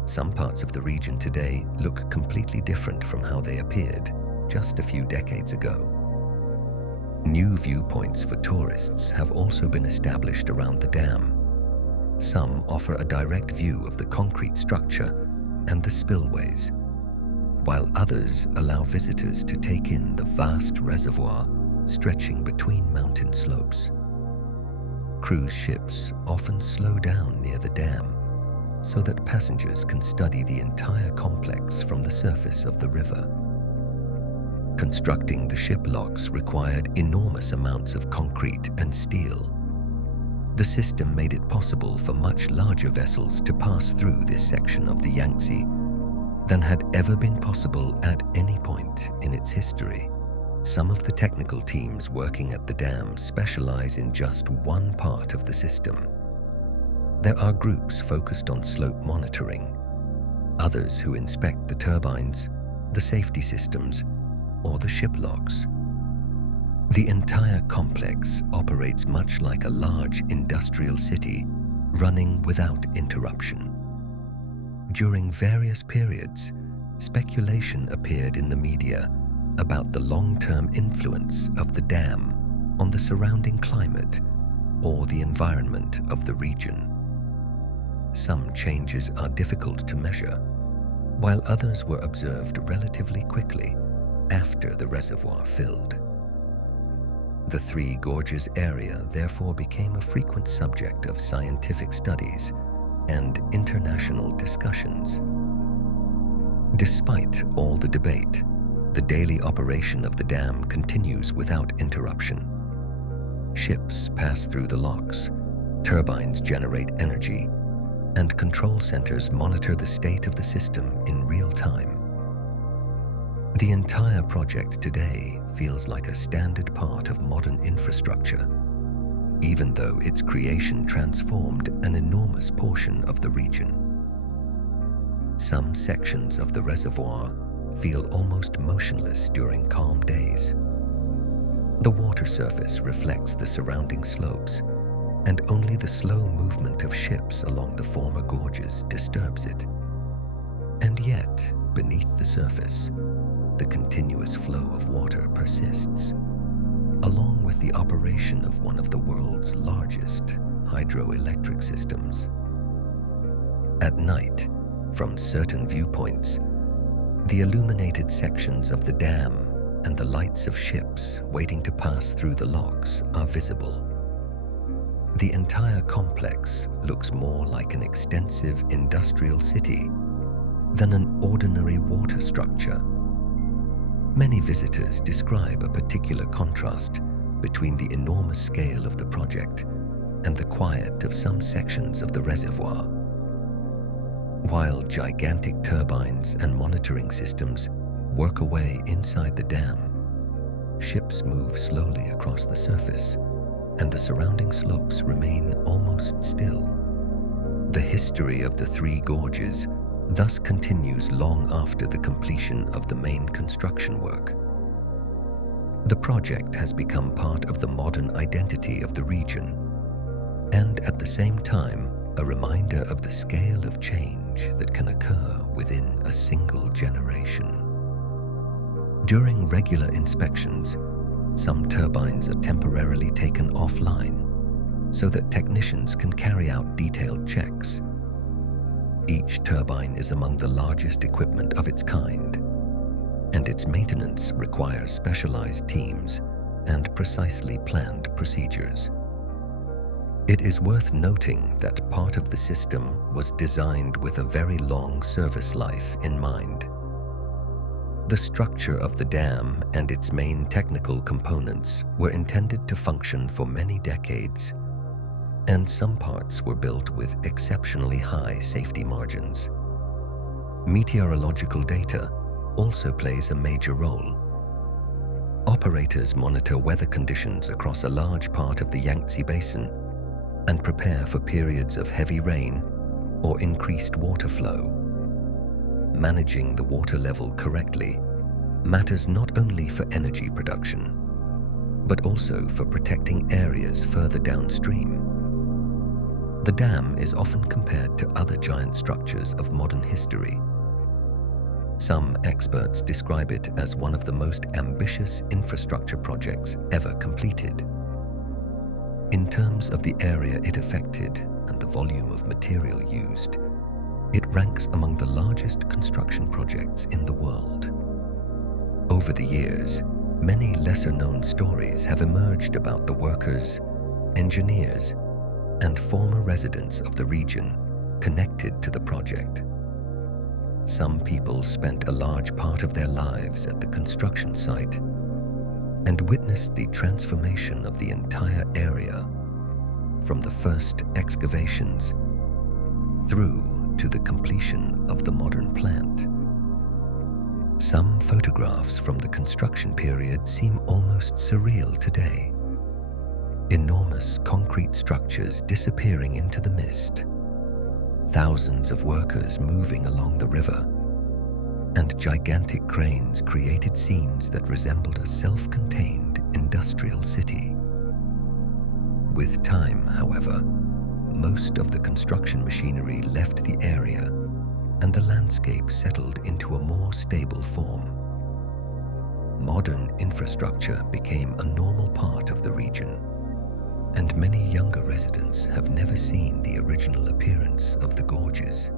Some parts of the region today look completely different from how they appeared just a few decades ago. New viewpoints for tourists have also been established around the dam. Some offer a direct view of the concrete structure and the spillways, while others allow visitors to take in the vast reservoir stretching between mountain slopes. Cruise ships often slow down near the dam so that passengers can study the entire complex from the surface of the river. Constructing the ship locks required enormous amounts of concrete and steel. The system made it possible for much larger vessels to pass through this section of the Yangtze than had ever been possible at any point in its history. Some of the technical teams working at the dam specialize in just one part of the system. There are groups focused on slope monitoring, others who inspect the turbines, the safety systems, or the ship locks. The entire complex operates much like a large industrial city running without interruption. During various periods, speculation appeared in the media about the long-term influence of the dam on the surrounding climate or the environment of the region. Some changes are difficult to measure, while others were observed relatively quickly after the reservoir filled. The Three Gorges area therefore became a frequent subject of scientific studies and international discussions. Despite all the debate, the daily operation of the dam continues without interruption. Ships pass through the locks, turbines generate energy, and control centers monitor the state of the system in real time. The entire project today feels like a standard part of modern infrastructure, even though its creation transformed an enormous portion of the region. Some sections of the reservoir feel almost motionless during calm days. The water surface reflects the surrounding slopes, and only the slow movement of ships along the former gorges disturbs it. And yet, beneath the surface, the continuous flow of water persists, along with the operation of one of the world's largest hydroelectric systems. At night, from certain viewpoints, the illuminated sections of the dam and the lights of ships waiting to pass through the locks are visible. The entire complex looks more like an extensive industrial city than an ordinary water structure. Many visitors describe a particular contrast between the enormous scale of the project and the quiet of some sections of the reservoir. While gigantic turbines and monitoring systems work away inside the dam, ships move slowly across the surface, and the surrounding slopes remain almost still. The history of the Three Gorges thus continues long after the completion of the main construction work. The project has become part of the modern identity of the region, and at the same time, a reminder of the scale of change that can occur within a single generation. During regular inspections, some turbines are temporarily taken offline so that technicians can carry out detailed checks. Each turbine is among the largest equipment of its kind, and its maintenance requires specialized teams and precisely planned procedures. It is worth noting that part of the system was designed with a very long service life in mind. The structure of the dam and its main technical components were intended to function for many decades, and some parts were built with exceptionally high safety margins. Meteorological data also plays a major role. Operators monitor weather conditions across a large part of the Yangtze Basin and prepare for periods of heavy rain or increased water flow. Managing the water level correctly matters not only for energy production, but also for protecting areas further downstream. The dam is often compared to other giant structures of modern history. Some experts describe it as one of the most ambitious infrastructure projects ever completed. In terms of the area it affected and the volume of material used, it ranks among the largest construction projects in the world. Over the years, many lesser-known stories have emerged about the workers, engineers, and former residents of the region connected to the project. Some people spent a large part of their lives at the construction site and witnessed the transformation of the entire area, from the first excavations through to the completion of the modern plant. Some photographs from the construction period seem almost surreal today. Enormous concrete structures disappearing into the mist, thousands of workers moving along the river, and gigantic cranes created scenes that resembled a self-contained industrial city. With time, however, most of the construction machinery left the area, and the landscape settled into a more stable form. Modern infrastructure became a normal part of the region, and many younger residents have never seen the original appearance of the gorges.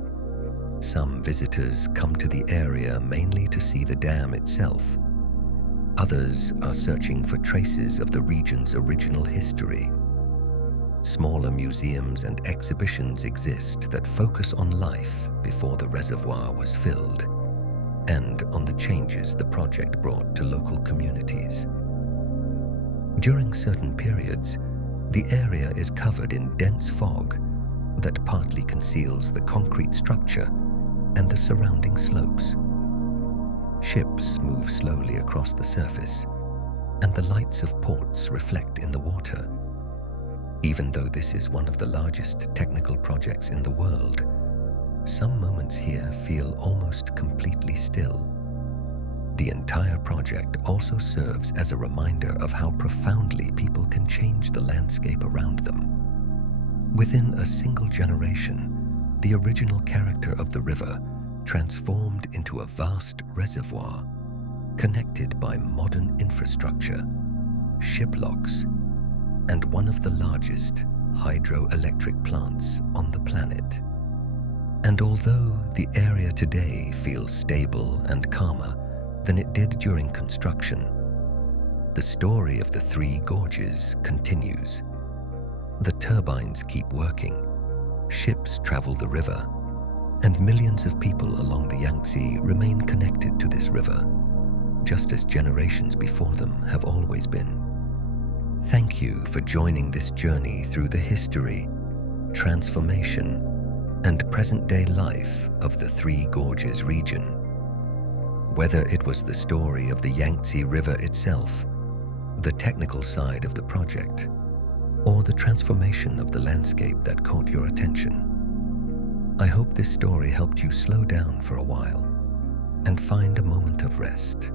Some visitors come to the area mainly to see the dam itself. Others are searching for traces of the region's original history. Smaller museums and exhibitions exist that focus on life before the reservoir was filled, and on the changes the project brought to local communities. During certain periods, the area is covered in dense fog that partly conceals the concrete structure and the surrounding slopes. Ships move slowly across the surface, and the lights of ports reflect in the water. Even though this is one of the largest technical projects in the world, some moments here feel almost completely still. The entire project also serves as a reminder of how profoundly people can change the landscape around them. Within a single generation, the original character of the river transformed into a vast reservoir, connected by modern infrastructure, ship locks, and one of the largest hydroelectric plants on the planet. And although the area today feels stable and calmer than it did during construction, the story of the Three Gorges continues. The turbines keep working, ships travel the river, and millions of people along the Yangtze remain connected to this river, just as generations before them have always been. Thank you for joining this journey through the history, transformation, and present-day life of the Three Gorges region. Whether it was the story of the Yangtze River itself, the technical side of the project, or the transformation of the landscape that caught your attention, I hope this story helped you slow down for a while and find a moment of rest.